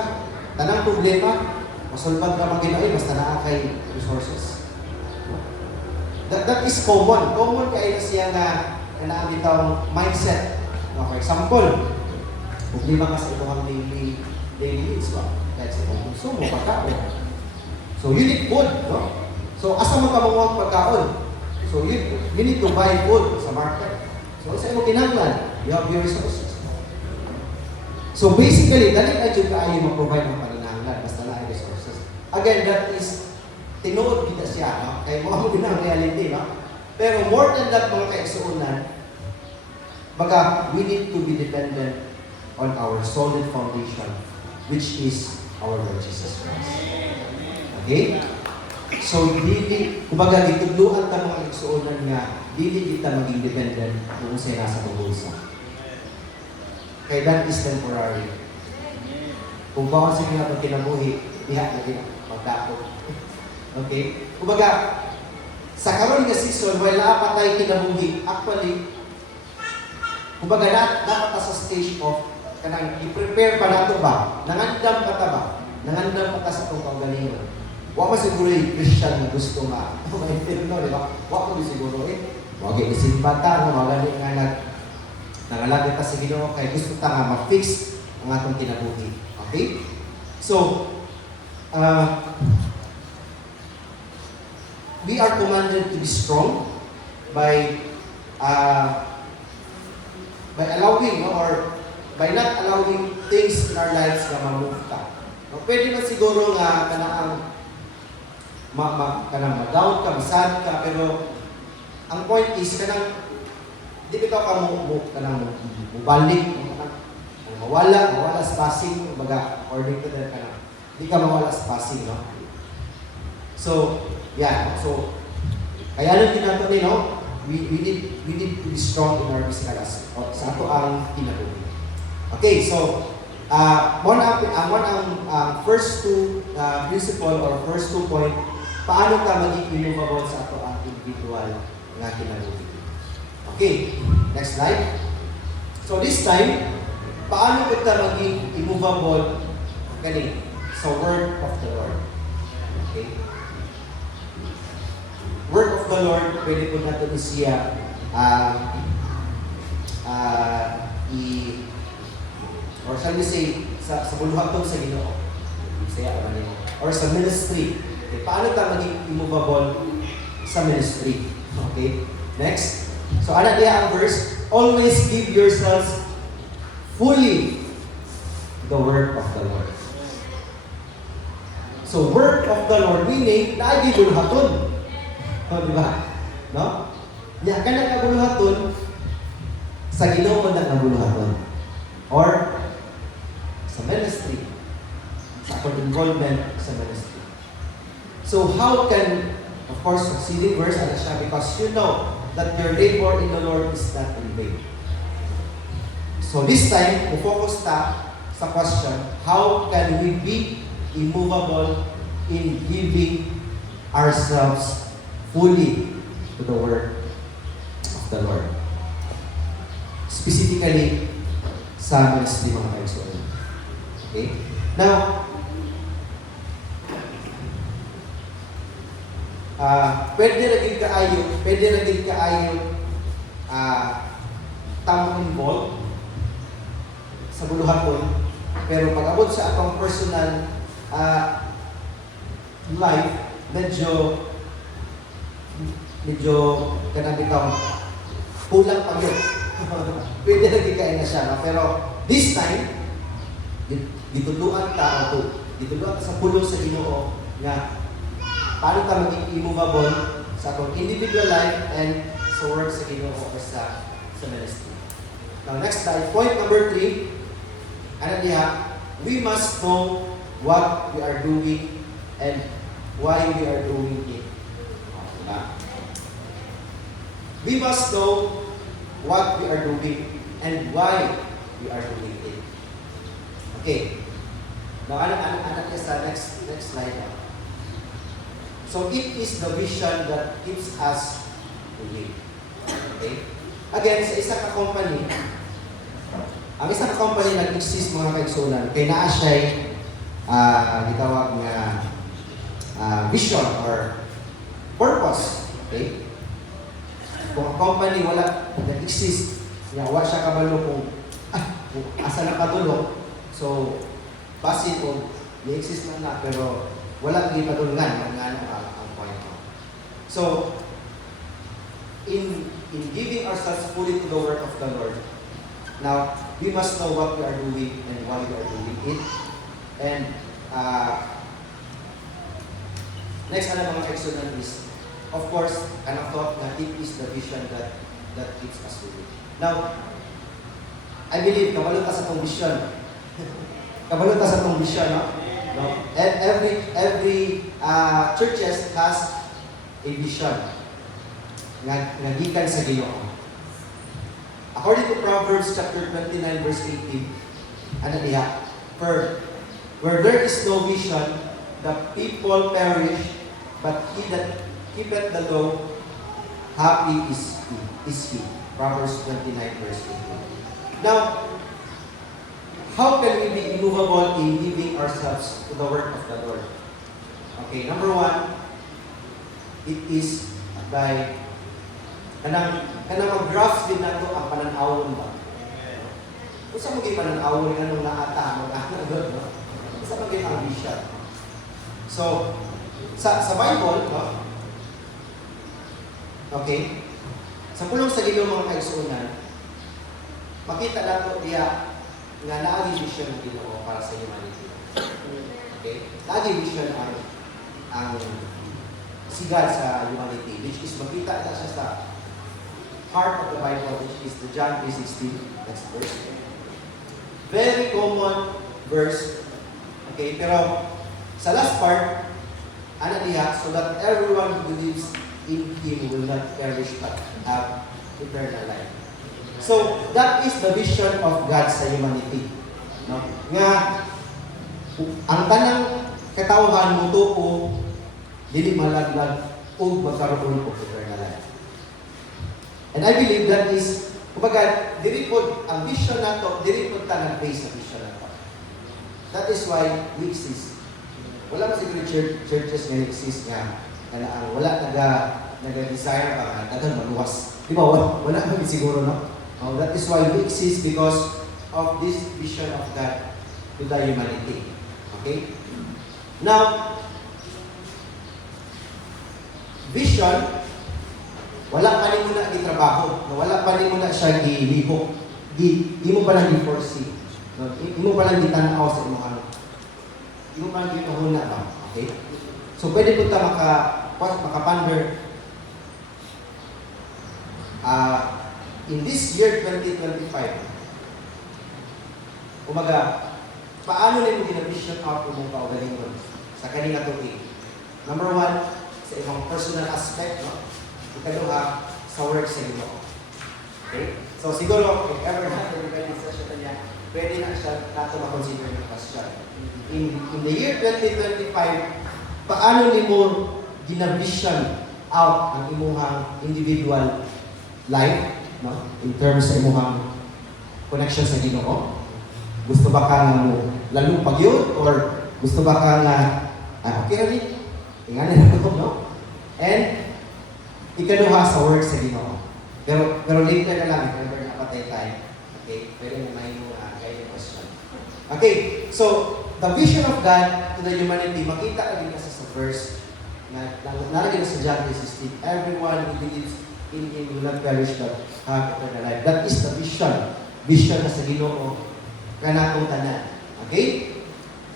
tanang problema, masulbad ka maginoy, basta naa kay resources. That is common. Common kaya na siya nga naabitang mindset. No, for example, problema ka sa itong daily needs ba? Kahit sa itong consumo, pagkaon. So you need food, no? So asa mo ka mamuhang pagkaon? So you need to buy food sa market. So sa imo kinahanglan, you have your resources. So basically, dali na dyan kaayo mag-provide ng panginahanglan basta na ay resources. Again, that is tinuod kita siya, no? Kaya mga mo din ang reality, no? Pero more than that, mga kaigsuunan, baga, we need to be dependent on our solid foundation, which is our Lord Jesus Christ. Okay? So, dili, kumbaga, ditudluan ta mga kaigsuunan nga, dili kita maging dependent kung sa'yo nasa pabulsa. Kaya that is temporary. Kung bawang sige nga pag kinabuhi, diha na din magdako. Okay? Kumbaga, sa karon nga season, while naapatay kinabuhi, actually, kumbaga dapat sa stage of kanang i-prepare pa nato ba? Nangandam pa ta ba? Nangandam pa ta sa itong kaugalingon. Wa pa siguro yung Christian na gusto nga. Maintindihan no, di ba? Wa ko di siguro Wag yung isimba ta, magani nga nangalagay ta sa Ginoo kay gusto ta nga ma-fix ang atong kinabuhi. Okay? So, we are commanded to be strong by allowing or by not allowing things in our lives na ma-move ka. No, pwede man siguro nga kanang ma-doubt ka, ma-sad ka, pero ang point is kanang di bitaw ka kanang mubalik, mawala sa passing, kumbaga according to that kanang di ka mawala sa passing, no? So, yeah, so kaya lang tinato ni, no? We need to be strong in our physical aspect. Sa ato ang kinabuhi. Okay, so one ang first two principle or first 2 point, paano ka maging immovable sa ato ang individual nga kinabuhi. Okay, next slide. So this time, paano kita maging immovable gani sa word of the Lord. Okay? Word of the Lord, pwede po natin siya or shall we say, sa buluhaton sa Ginoo. Or sa ministry. Okay, paano ka maging immovable sa ministry? Okay, next. So, ano diya ang verse? Always give yourselves fully the word of the Lord. So, word of the Lord, meaning, naagi buluhaton. Diba? No? Ya, ka na nagabuluhaton sa Ginoo na nagabuluhaton. Or sa ministry. Sa involvement sa ministry. So how can, of course, succeeding verse, ano siya? Because you know that your labor in the Lord is not in vain. So this time, focus ta sa question, how can we be immovable in giving ourselves fully to the word of the Lord. Specifically, sa ministry mga kaibigan. Okay? Now, pwede naging kaayo tamang involved sa buluhaton, pero pag-abot sa atong personal life, medyo kanang bitaw kulang pa yun. Pwede naging kain na siya, no? Pero this time, dituluan ka sa pulo sa Ginoo nga paano ka maging immovable sa atong individual life and sa work sa Ginoo o sa ministry. Now next slide, point number 3, ano diha? We must know what we are doing and why we are doing it. We must know what we are doing and why we are doing it. Okay. Now, anak niya sa next slide. So, it is the vision that keeps us moving. Okay? Again, sa isa ka company, ang isa ka company nag-exist mga kaigsunan, kay naa siya'y gitawag nga vision or purpose. Okay? Kung ang company wala nag-exist, wala siya kabalo kung asa na padulong, so, basin kung i-exist na pero wala hindi padulungan ang point mo. So, in giving ourselves fully to the work of the Lord, now, we must know what we are doing and why we are doing it. And next na mga kaigsunan is, of course, an thought na it is the vision that keeps us moving. Now, I believe, kabalot ka sa itong vision. Kabalot ka sa itong vision, no? No? And every churches has a vision nga gikan sa Ginoo. According to Proverbs chapter 29 verse 18, ano diha? Where there is no vision, the people perish, but he that keepeth the law, happy is he. Proverbs 29 verse 18. Now, how can we be immovable in giving ourselves to the work of the Lord? Okay, number one, it is by kanang mag-grasp din nato ang pananawon ba? Kung sa maging pananawon nga nung naata, mag-anagod, no? Kung sa maging ang vision. So, sa Bible, no? Okay, sa pulong sa Ginoo mga kaigsuonan, makita nato diya nga naagi vision ng Ginoo para sa humanity. Okay? Naagi vision ang sigad sa humanity, which is makita na siya sa heart of the Bible, which is the John 3:16. Next verse. Very common verse. Okay, pero sa last part, ano diya, so that everyone who believes in Him will not perish but have eternal life. So, that is the vision of God sa humanity. No? Nga, ang tanang katawhan mo to o dili malaglag o magkaroon of eternal life. And I believe that is, kumbaga, dili po, ang vision na to, dili po ta nag-base sa vision na to. That is why we exist. Wala mo siguro churches nga exist nga, na wala nag-desire pa, dagan maluwas. Di ba? Wala kami siguro, no? That is why we exist because of this vision of God to the humanity. Okay? Now, vision, wala pa rin mo na itrabaho, wala pa rin mo na siya gilihok, di mo pa lang i-foresee, di mo pa lang itanaw sa imuhang, di mo pa lang itahuna ba? Okay? So, pwede po ta makapander in this year 2025, umaga, paano na yung gina-vision out kung mong kaugalingon sa kanina tuig? Number one, sa ibang personal aspect, no? Ikaduha, sa work sa Ginoo. Okay? So siguro, if ever natin yung session niya, pwede na siya nato makonsider ng question. In the year 2025, paano ni mo gina-vision out ang imuhang individual life, no? In terms sa imuhang connection sa Ginoo? Gusto ba ka nga mo lalong pag-yun? Or gusto ba ka nga, okay na rin? Tingnan na ito, no? And, ikaduha sa work sa Ginoo. Pero later na lang, if ever napatay tayo. Okay? Pwede na may guide question. Okay, so, the vision of God to the humanity, makita ka din kasi sa verse na nalagyan sa John 3:16. Everyone who believes in Him will not perish but have eternal life. That is the vision. Vision na sa Ginoo kanatong tanan. Okay?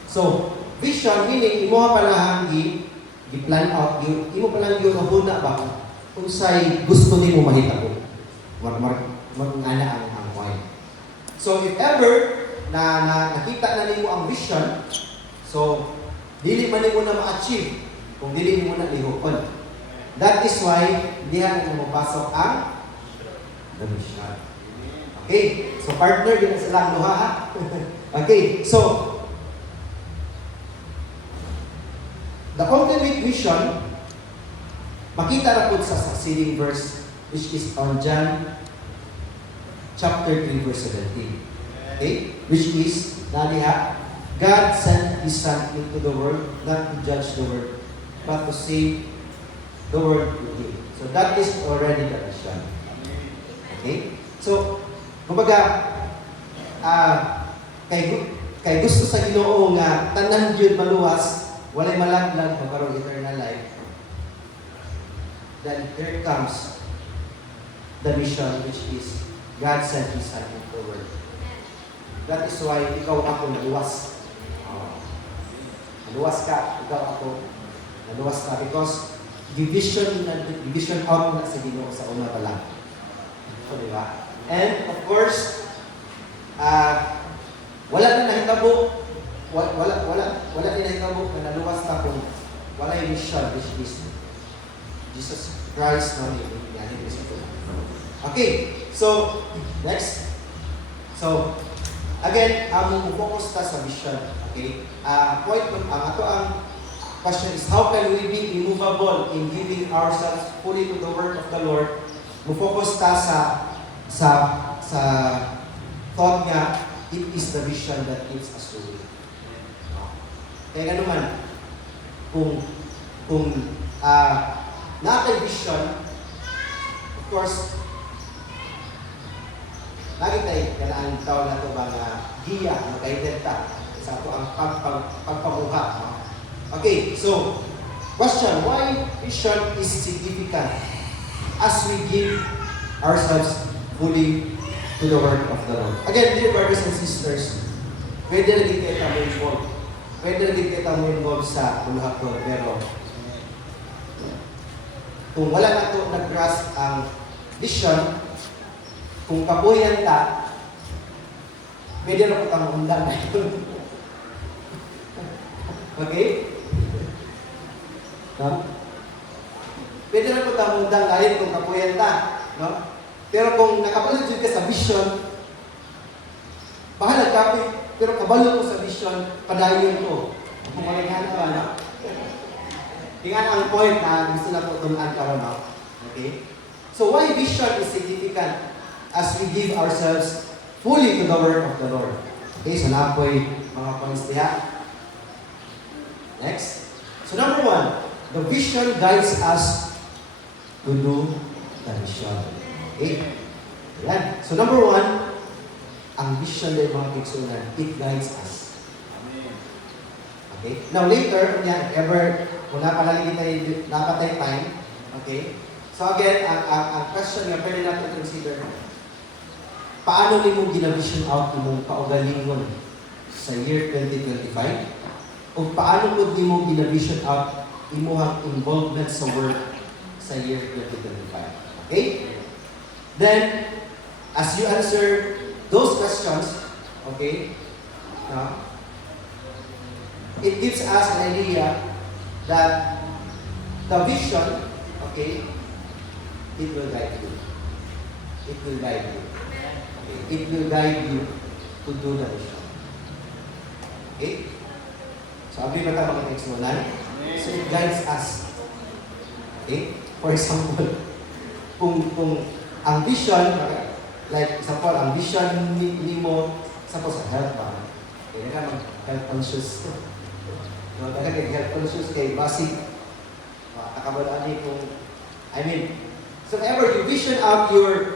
So, vision, meaning, imo pa lang i-plan out, imo pa lang yung huna ba kung sa'y gusto nimo mahitabo. Mag-ana ang point. So, if ever na nakita na nimo ang vision, so, dili man nimo na ma-achieve kung dili nimo na lihokon. That is why diha na mapasok ang the vision. Okay, so partner, din sa lang duha ha. Okay, so the ultimate mission, makita na po sa succeeding verse, which is on John chapter 3, verse 17. Okay? Which is, naliha, God sent His Son into the world, not to judge the world, but to save the world with Him. So that is already the mission. Okay? So, kumbaga, kay gusto sa Ginoo nga tanan gyud maluwas, walay malaglag magkaroon eternal life. Then here comes the mission, which is God sent His Son into the world. That is why ikaw ako naluwas. Naluwas ka, ikaw ako naluwas ka because division out na sa Ginoo sa una pa lang. So, di ba? And of course, wala na nahitabo, wala din nahitabo na naluwas na kung wala yung mission, which is Jesus Christ, no? Okay, so, next. So, again, focus ta sa vision. Okay? Ang question is, how can we be immovable in giving ourselves fully to the work of the Lord? Focus ta sa thought nga, it is the vision that gives us joy. Kaya nga naman, kung nakay vision, of course, nakita ang tawag na ito mga giya, mag-guided ka sa ito ang pagpamuha. Okay, so, question, why vision is significant as we give ourselves fully to the work of the Lord? Again, dear brothers and sisters, pwede na din kita mo involved. Pwede na din kita mo involved sa buluhaton, pero kung wala na ito nag-grasp ang vision, kung kabuhayan ka, pwede na po tayong undang na ito. Okay? No? Pwede na po tayong undang kahit kung kabuhayan ka. No? Pero kung nakabalot ka sa vision, bahala ka, pero kabalot ko sa vision, padayon ko. Kung malighan ka, no? Tingnan ang point na gusto na po tumaan ka, no? Okay? So why vision is significant as we give ourselves fully to the work of the Lord? Okay, so na po mga points diha. Next. So number 1, the vision guides us to do the mission. Okay? Ayan. So number 1, ang vision ng mga kigsunan, it guides us. Okay? Now later, if ever, kung napalagi tayo, napatay time, okay? So again, ang question nga pwede natin consider, paano nimo gina-vision out imong kaugalingon sa year 2025? O paano po nimo gina-vision out imong involvement sa work sa year 2025? Okay? Then, as you answer those questions, okay, it gives us an idea that the vision, okay, it will guide you. It will guide you. Okay? It will guide you to do the mission. Okay? So, abi ba tayo mga explanation? So, it guides us. Okay? For example, kung ang vision, like, example, ang vision ni mo, example, sa health ba? Okay, ka mag-health conscious. No, talaga health conscious kay basic. Nakabalaan ni kung, so ever you vision out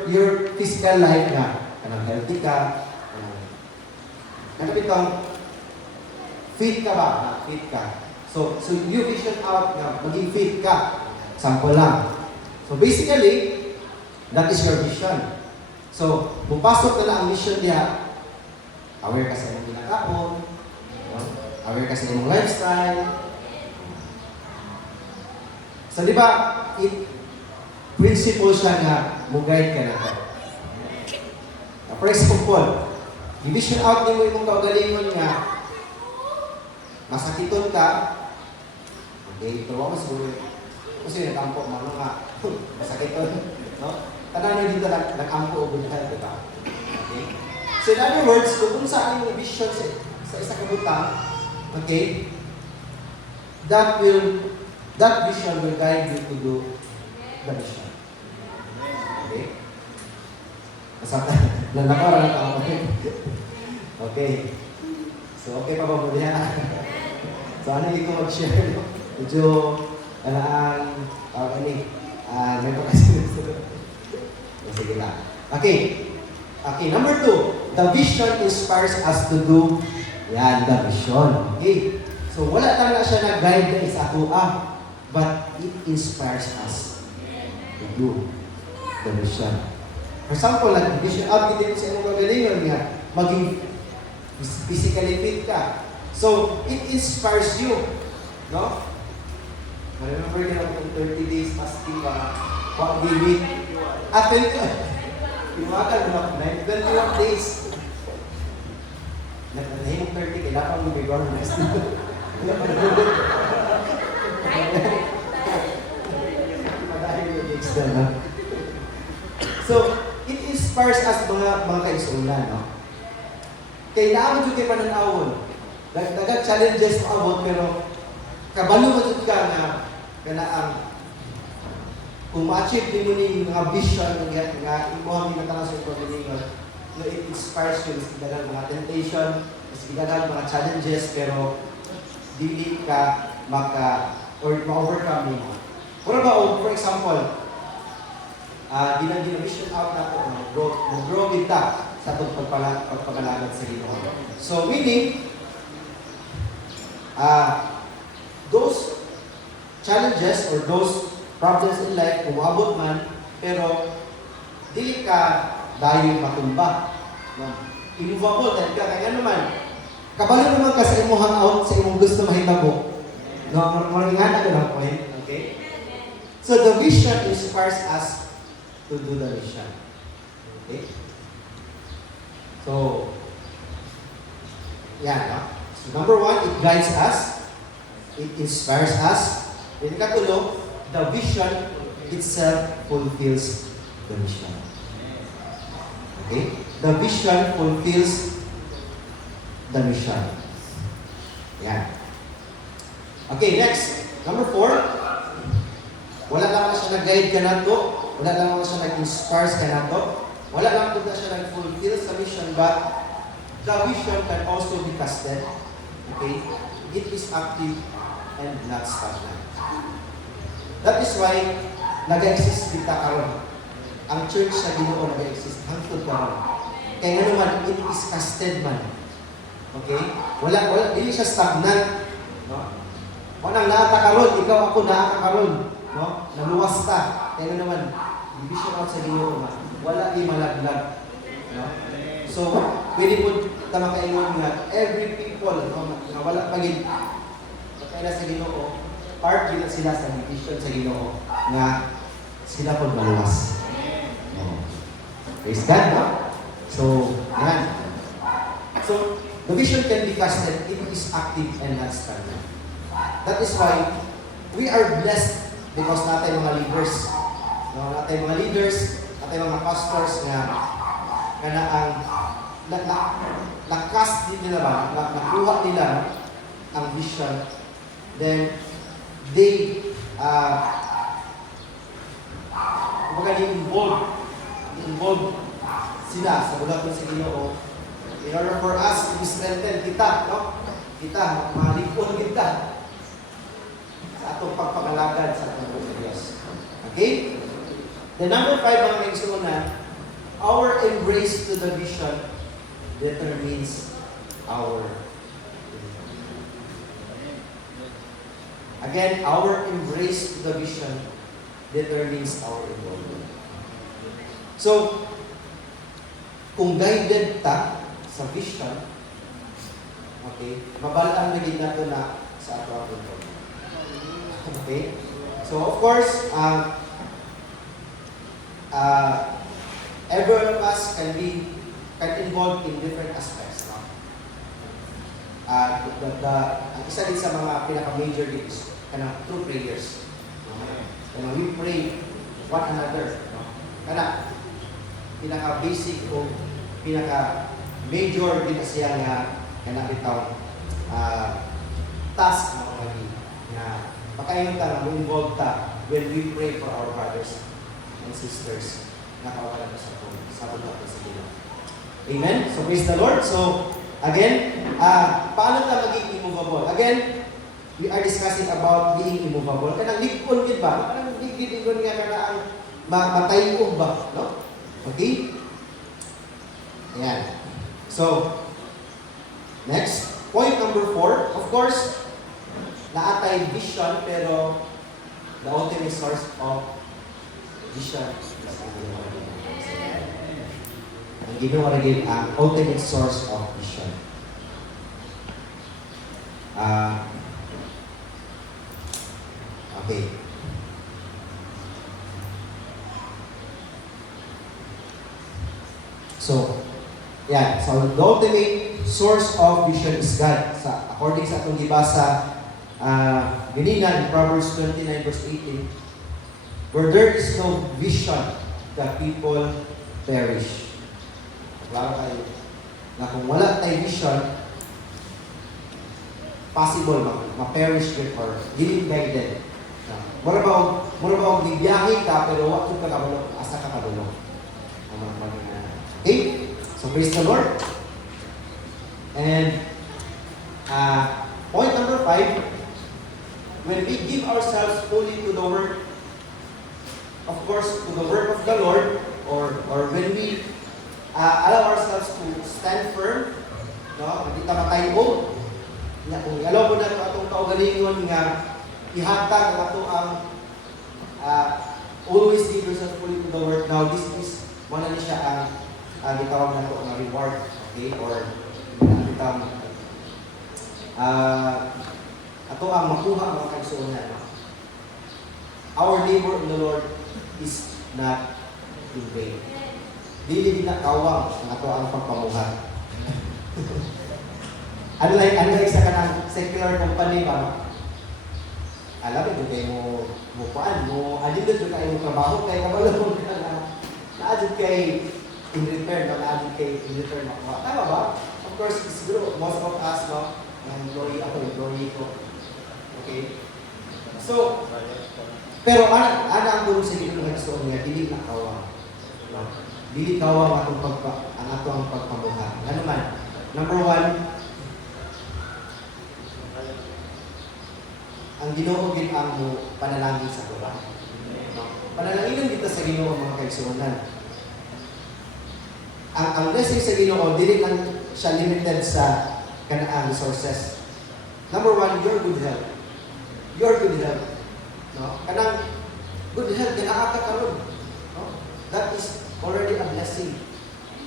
your physical life na kanang healthy ka, nakapitong fit ka ba? Fit ka. So you vision out na maging fit ka. Sample lang. So basically, that is your vision. So, kung pasok na na ang mission niya, aware ka sa imong ginakaon, aware ka sa imong lifestyle. So, di ba, principle siya nga, mag-guide ka na ka. For example, i-vision out ni mo imong kaugalingon nga, masakiton ka, okay, tuwa mo siguro, kasi nakampo mo, nga, masakiton, no? Tanan na dito nag-ampo o bunhay, di ba? Okay? So in other words, kung saan yung vision sa isa kabutang, okay, that vision will guide you to do the mission. Okay? Masaka, lalakaw na ako. Okay. So, okay pa ba mo diyan? So, ano yung ko mag-share? Medyo, may pagkasinunod. Sige lang. Okay. Okay, number 2. The vision inspires us to do, yan, the vision. Okay. So, wala lang na siya nag-guide na isa to, but it inspires us to do the vision. For example, nag-vision out, hindi sa inyong kagalingon nga, maging physically fit ka. So, it inspires you. No? Remember nila kung 30 days fasting ba? What we eat? At 20. Iwagan mo na 21 days. Nahimong 30, kailangan mo bigor next. So, it inspires us mga kaisulan, no? Kailangan dyan kayo pananawon. Dagat challenges maabot, pero kabalo mo dyan ka na ang kung ma-achieve din mo yung mga vision nga imuhang minatala sa ito no, it inspires you, mas kidagal mga temptation, mas kidagal mga challenges, pero dili ka ma-overcome mo. For example, ginag-vision out na ito, mag-grow kita sa itong pagpagalagat sa Ginoo. So, meaning, those challenges or those problems in life, umabot man, pero dili ka dahil matumba. No? Immovable, dahil ka, kaya naman, kabalo naman ka sa imong hangout, sa imong gusto mahitabo. No, maringana ko lang point. Okay? So, the vision inspires us to do the mission. Okay? So, yan, no? So, number 1, it guides us. It inspires us. Then ikatulong, the vision itself fulfills the mission. Okay? The vision fulfills the mission. Yan. Okay, next. Number 4, wala lang siya nag-guide ka na to. Wala lang siya nag-inspire ka na to. Wala lang na siya nag-fulfill sa mission, but the vision can also be casted. Okay? It is active and not stagnant. That is why nag-exist kita karon. Ang church sa Ginoo nag-exist hangtod karon. Kaya nga naman, it is casted man. Okay? Wala, hindi siya stagnant. No? Manang naata karon, ikaw ako naata karon. No? Naluwas ta. Kaya nga naman, division out sa Ginoo man. Wala di malaglag. No? So, pwede po tama kaingon nga, every people, no, na wala pagin, kaya sa Ginoo, part din sila sa division sa Ginoo, nga sila po maluwas. No. Praise God, no? So, yan. So, the vision can be casted, it is active and not stagnant. That is why we are blessed because natin mga leaders. No, natin mga leaders, natin mga pastors nga ang na-cast din nila ba, nakuha nila ang vision, then they involved sila sa bulatan sa Ginoo in order for us to strengthen kita, no? Kita, malipon kita sa atong pagpagalagad sa atong Diyos. Okay? The number 5 ang naigsunan, our embrace to the vision determines our again, our embrace to the vision determines our involvement. So, kung guided ta sa vision, okay, mabalaan na gid nato na sa ato ang involvement. Okay? So, of course, every one of us can involve in different aspects. No? Ang isa din sa mga pinaka-major is through prayers. We pray one another. No? Pinaka-basic o pinaka major dito siya nga kanapitaw task na mga na pakayon ta na involved ta when we pray for our brothers and sisters na kawalan sa po sa pagkakas sa Ginoo. Amen. So praise the Lord. So again, paano ta maging immovable? Again, we are discussing about being immovable. Kanang ligpon gid ba? Kanang ligid ingon nga kana ang matayog ba, no? Okay? Ayan. So, next, point number 4. Of course, naatay vision, pero the ultimate source of vision is ang Ginoo. Ang Ginoo rin ang ultimate source of vision. Okay. So, yeah. So, the ultimate source of vision is God. According sa atong gibasa, ganina in Proverbs 29 verse 18, where there is no vision, the people perish. Klaro kayo na kung wala tayo vision, possible ma-perish yun or giving guided. Mura ba og bibiyahe ka pero wa ka kabalo asa ka kabalo. Okay? So praise the Lord. And point number 5, when we give ourselves fully to the work, of course, to the work of the Lord, or when we allow ourselves to stand firm, no, hindi ta matayo. Kung allow mo na ito atong kaugalingon nga ihatag ang ato ang always give yourself fully to the work. Now, this is one na siya ang gitawag na ito ang reward, okay? Or gitawag ato ang makuha ang mga kaigsuonan. Our labor in the Lord is not in vain. Dili ginakawang ang ato ang pagpamuhat. Unlike sa kanang secular company ba? Alam mo, kayo mo paan, alin doon kayo trabaho, kaya kabalo mo na-adjud kay in return, in return makuha. Tama ba? Of course, siguro, most of us, no, employee ko. Okay? So, pero ana ang tulong sa Ginoo nga gusto niya, dili na kawang. No? Dili kawang ang ato ang pagpamuhat. Ano man? Number 1, ang Ginoo gid ang mo panalangin sa Quran. No? Panalangin dito sa Ginoo mga kaigsuonan. Ang blessing sa Ginoo dili lang siya limited sa kanaang resources. Number 1, your good health. Your good health. No? Kanang good health kinaa ka karon. No? That is already a blessing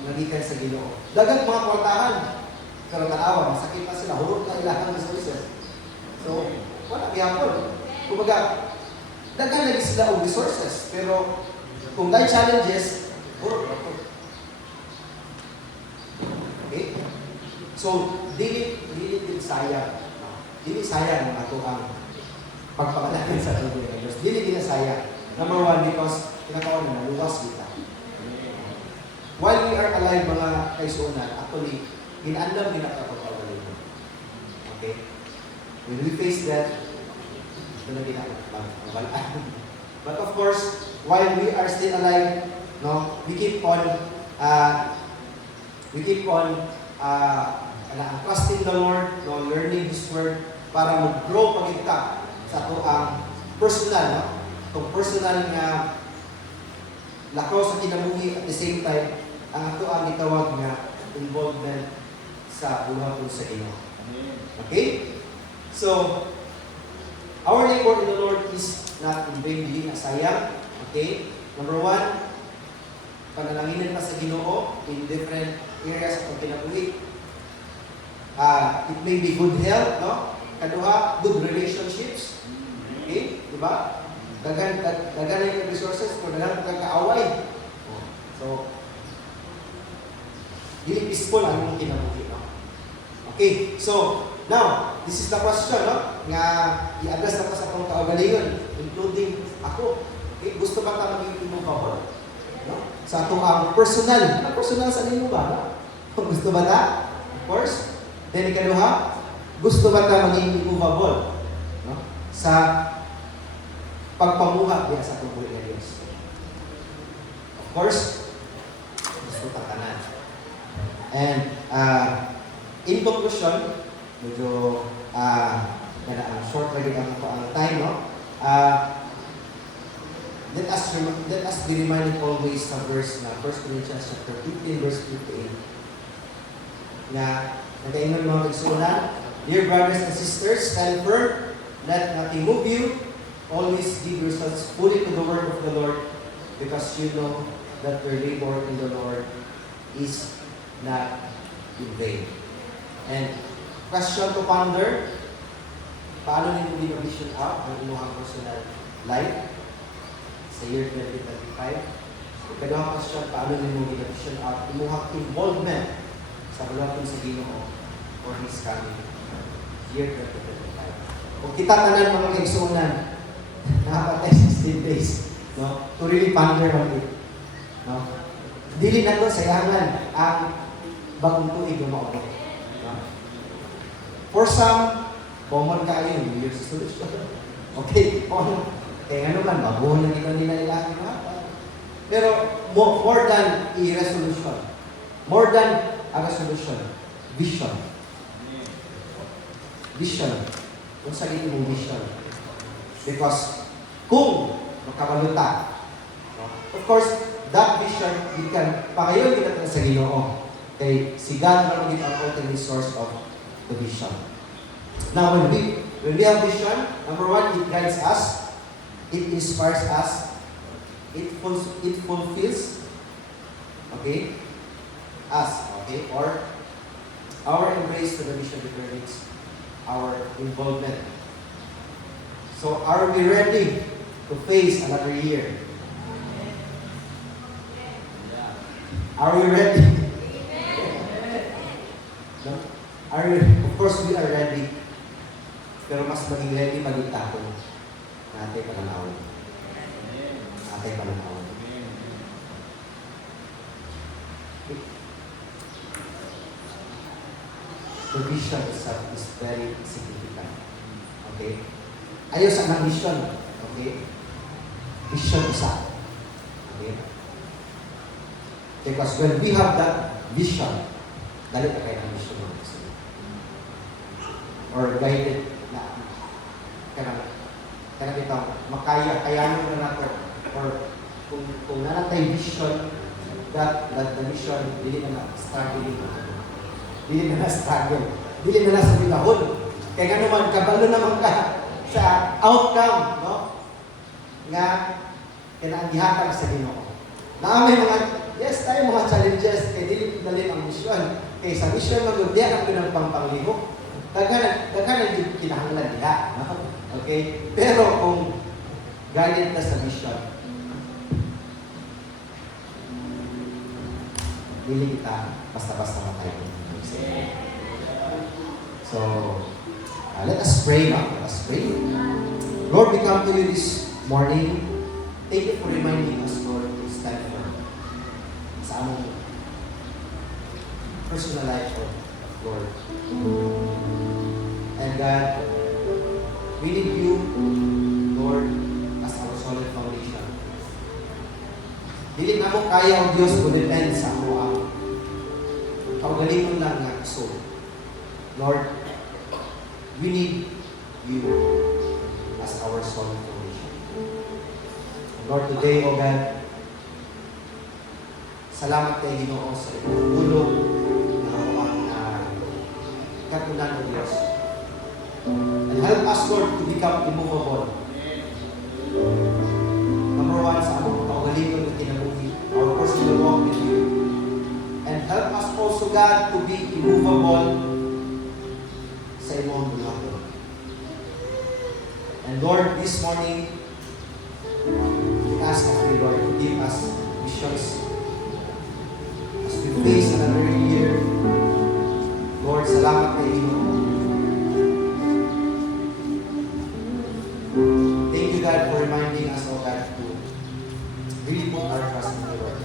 nga gikan sa Ginoo. Daghang mga kwartahan pero tanawa masakit pa sila hurot na ilahang resources. So, wala gihapon. Kumbaga, daghan lagi sila og resources pero kung dahil challenges, hurot na po. Okay? So, dili din sayang. Dili sayang ang ato ang pagpamalaki sa tuloy ng Diyos. Dili sayang. Number 1, because tinatawag na luwas kita. While we are alive, mga kaisunan, actually, ginandam din ang kapagpapalay mo. Okay? When we face that, ito na ginagawa. But of course, while we are still alive, no, we keep on trusting the Lord, no, learning His Word, para mag-grow pagit ka sa ito ang personal, no? Itong personal nga lakaw sa kinabuhi at the same time, ang ito ang itawag nga involvement sa buhaton sa Ginoo. Okay? So, our labor in the Lord is not in vain, dili na sayang. Okay? Number 1, panalanginin pa sa Ginoo in different areas of kinabuhi. It may be good health, no? Kaduha, good relationships. Okay? Diba? Dagan yung resources kung dagan kaaway. So, dili peaceful ang mong kinabuhi, no? Okay, so, now, this is the question, no? Nga, i-address na pa sa akong kaugalingon, including ako. Okay, gusto ba ta maging immovable? No? Sa atong ang personal. Ang personal sa nimo ba? Gusto ba ta? Of course. Then ikaduha, gusto ba ta maging immovable? No? Sa pagpamuhat diya sa atong buhay nga Dios. Of course, gusto ta tanan. And in conclusion, medyo kada ang short lagi ang time, no? Let us be reminded always sa verse na 1 Corinthians chapter 15 verse 58 na nagkaingon mga kaigsuonan, dear brothers and sisters, stand firm, let nothing move you, always give yourselves fully to the word of the Lord, because you know that your labor in the Lord is not in vain. And question to ponder, paano nito binavision out ang inyong personal life sa year 2025? Ikadawang question, paano nito binavision out inyong involvement sa bulwaton sa Ginoo for His coming year 2025? Kung kita tanan mga kaigsuonan, nakapatay 16 days, no? To really ponder on it. No? Dili na to sayangan ang bagong tuig na maubos. No? For some, common kayo, New Year's resolution. Okay, common. Kaya nga naman, baguhan na ito nila ilang mga. Pero more than a resolution, more than a resolution, vision. Vision. Kung sa ito mong vision. Because kung makabaluta, no? Of course, that vision, you can pakayon kita sa Ginoo. Kay si God na maging ang ultimate source of the vision. Now, when we have vision, number one, it guides us, it inspires us, it fulfills, okay, us, okay, or our embrace to the vision determines our involvement. So, are we ready to face another year? Are we ready? No? Of course, we are ready. Pero mas maging ready maging tapo na ating pananaw. Ating pananaw. The vision itself is very significant. Okay? Ayaw sa ng vision. Okay? Vision isa. Okay? Because when we have that vision, dali ka kayo ng vision mo. Or guided na kanang itong kayanin na nato. Or kung nanatay vision, that the vision, dili na struggling. Dili na struggle. Dili na sa pinahon. Kaya nga naman, kabalo naman ka sa outcome, no? Nga, kinaanggihatag sa Ginoo. May mga, yes, tayo mga challenges, kaya dili dalhin ang mission. Kaya sa mission, magudya ang pinagpangpanglihok. Daghan yung kinahanglan diha. No? Okay? Pero kung guided ka sa mission, dili kita basta-basta matayo. So, let us pray now. Let us pray. Lord, we come to you this morning. Thank you for reminding us, Lord, to stand firm sa among personal life, Lord. And God, we need you, Lord, as our solid foundation. Dili na mo kaya o Diyos kung depend sa ako ang kaugalingon lang nga soul. Lord, we need you as our solid foundation. And Lord, today, O God, salamat kay Ginoo sa iyong tulong na ako ang katunan ng Diyos. And help us, Lord, to become immovable. Number one, sa among kaugalingon na kinabuhi, our personal walk with you. And help us also, God, to be immovable sa imong bulwaton. And Lord, this morning, we ask of you, Lord, to give us visions as we face another year. Lord, salamat kay Ginoo. Thank you, God, for reminding us, oh God, to really put our trust in you, Lord.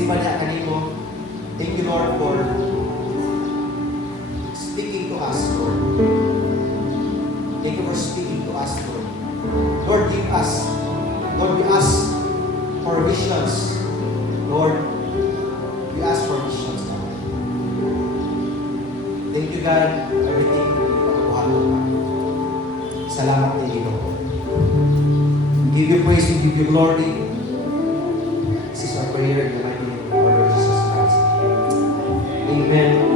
Simba niya kanimo. Thank you, Lord, for speaking to us, Lord. Thank you for speaking to us, Lord. Lord, give us. Lord, we ask for visions. Lord, we ask for visions, Lord. Thank you, God, for everything na ipagabuhan mo pa. Salamat sa iyo, Lord. We give you praise, we give you glory. This is our prayer in the mighty name of our Lord Jesus Christ. Amen.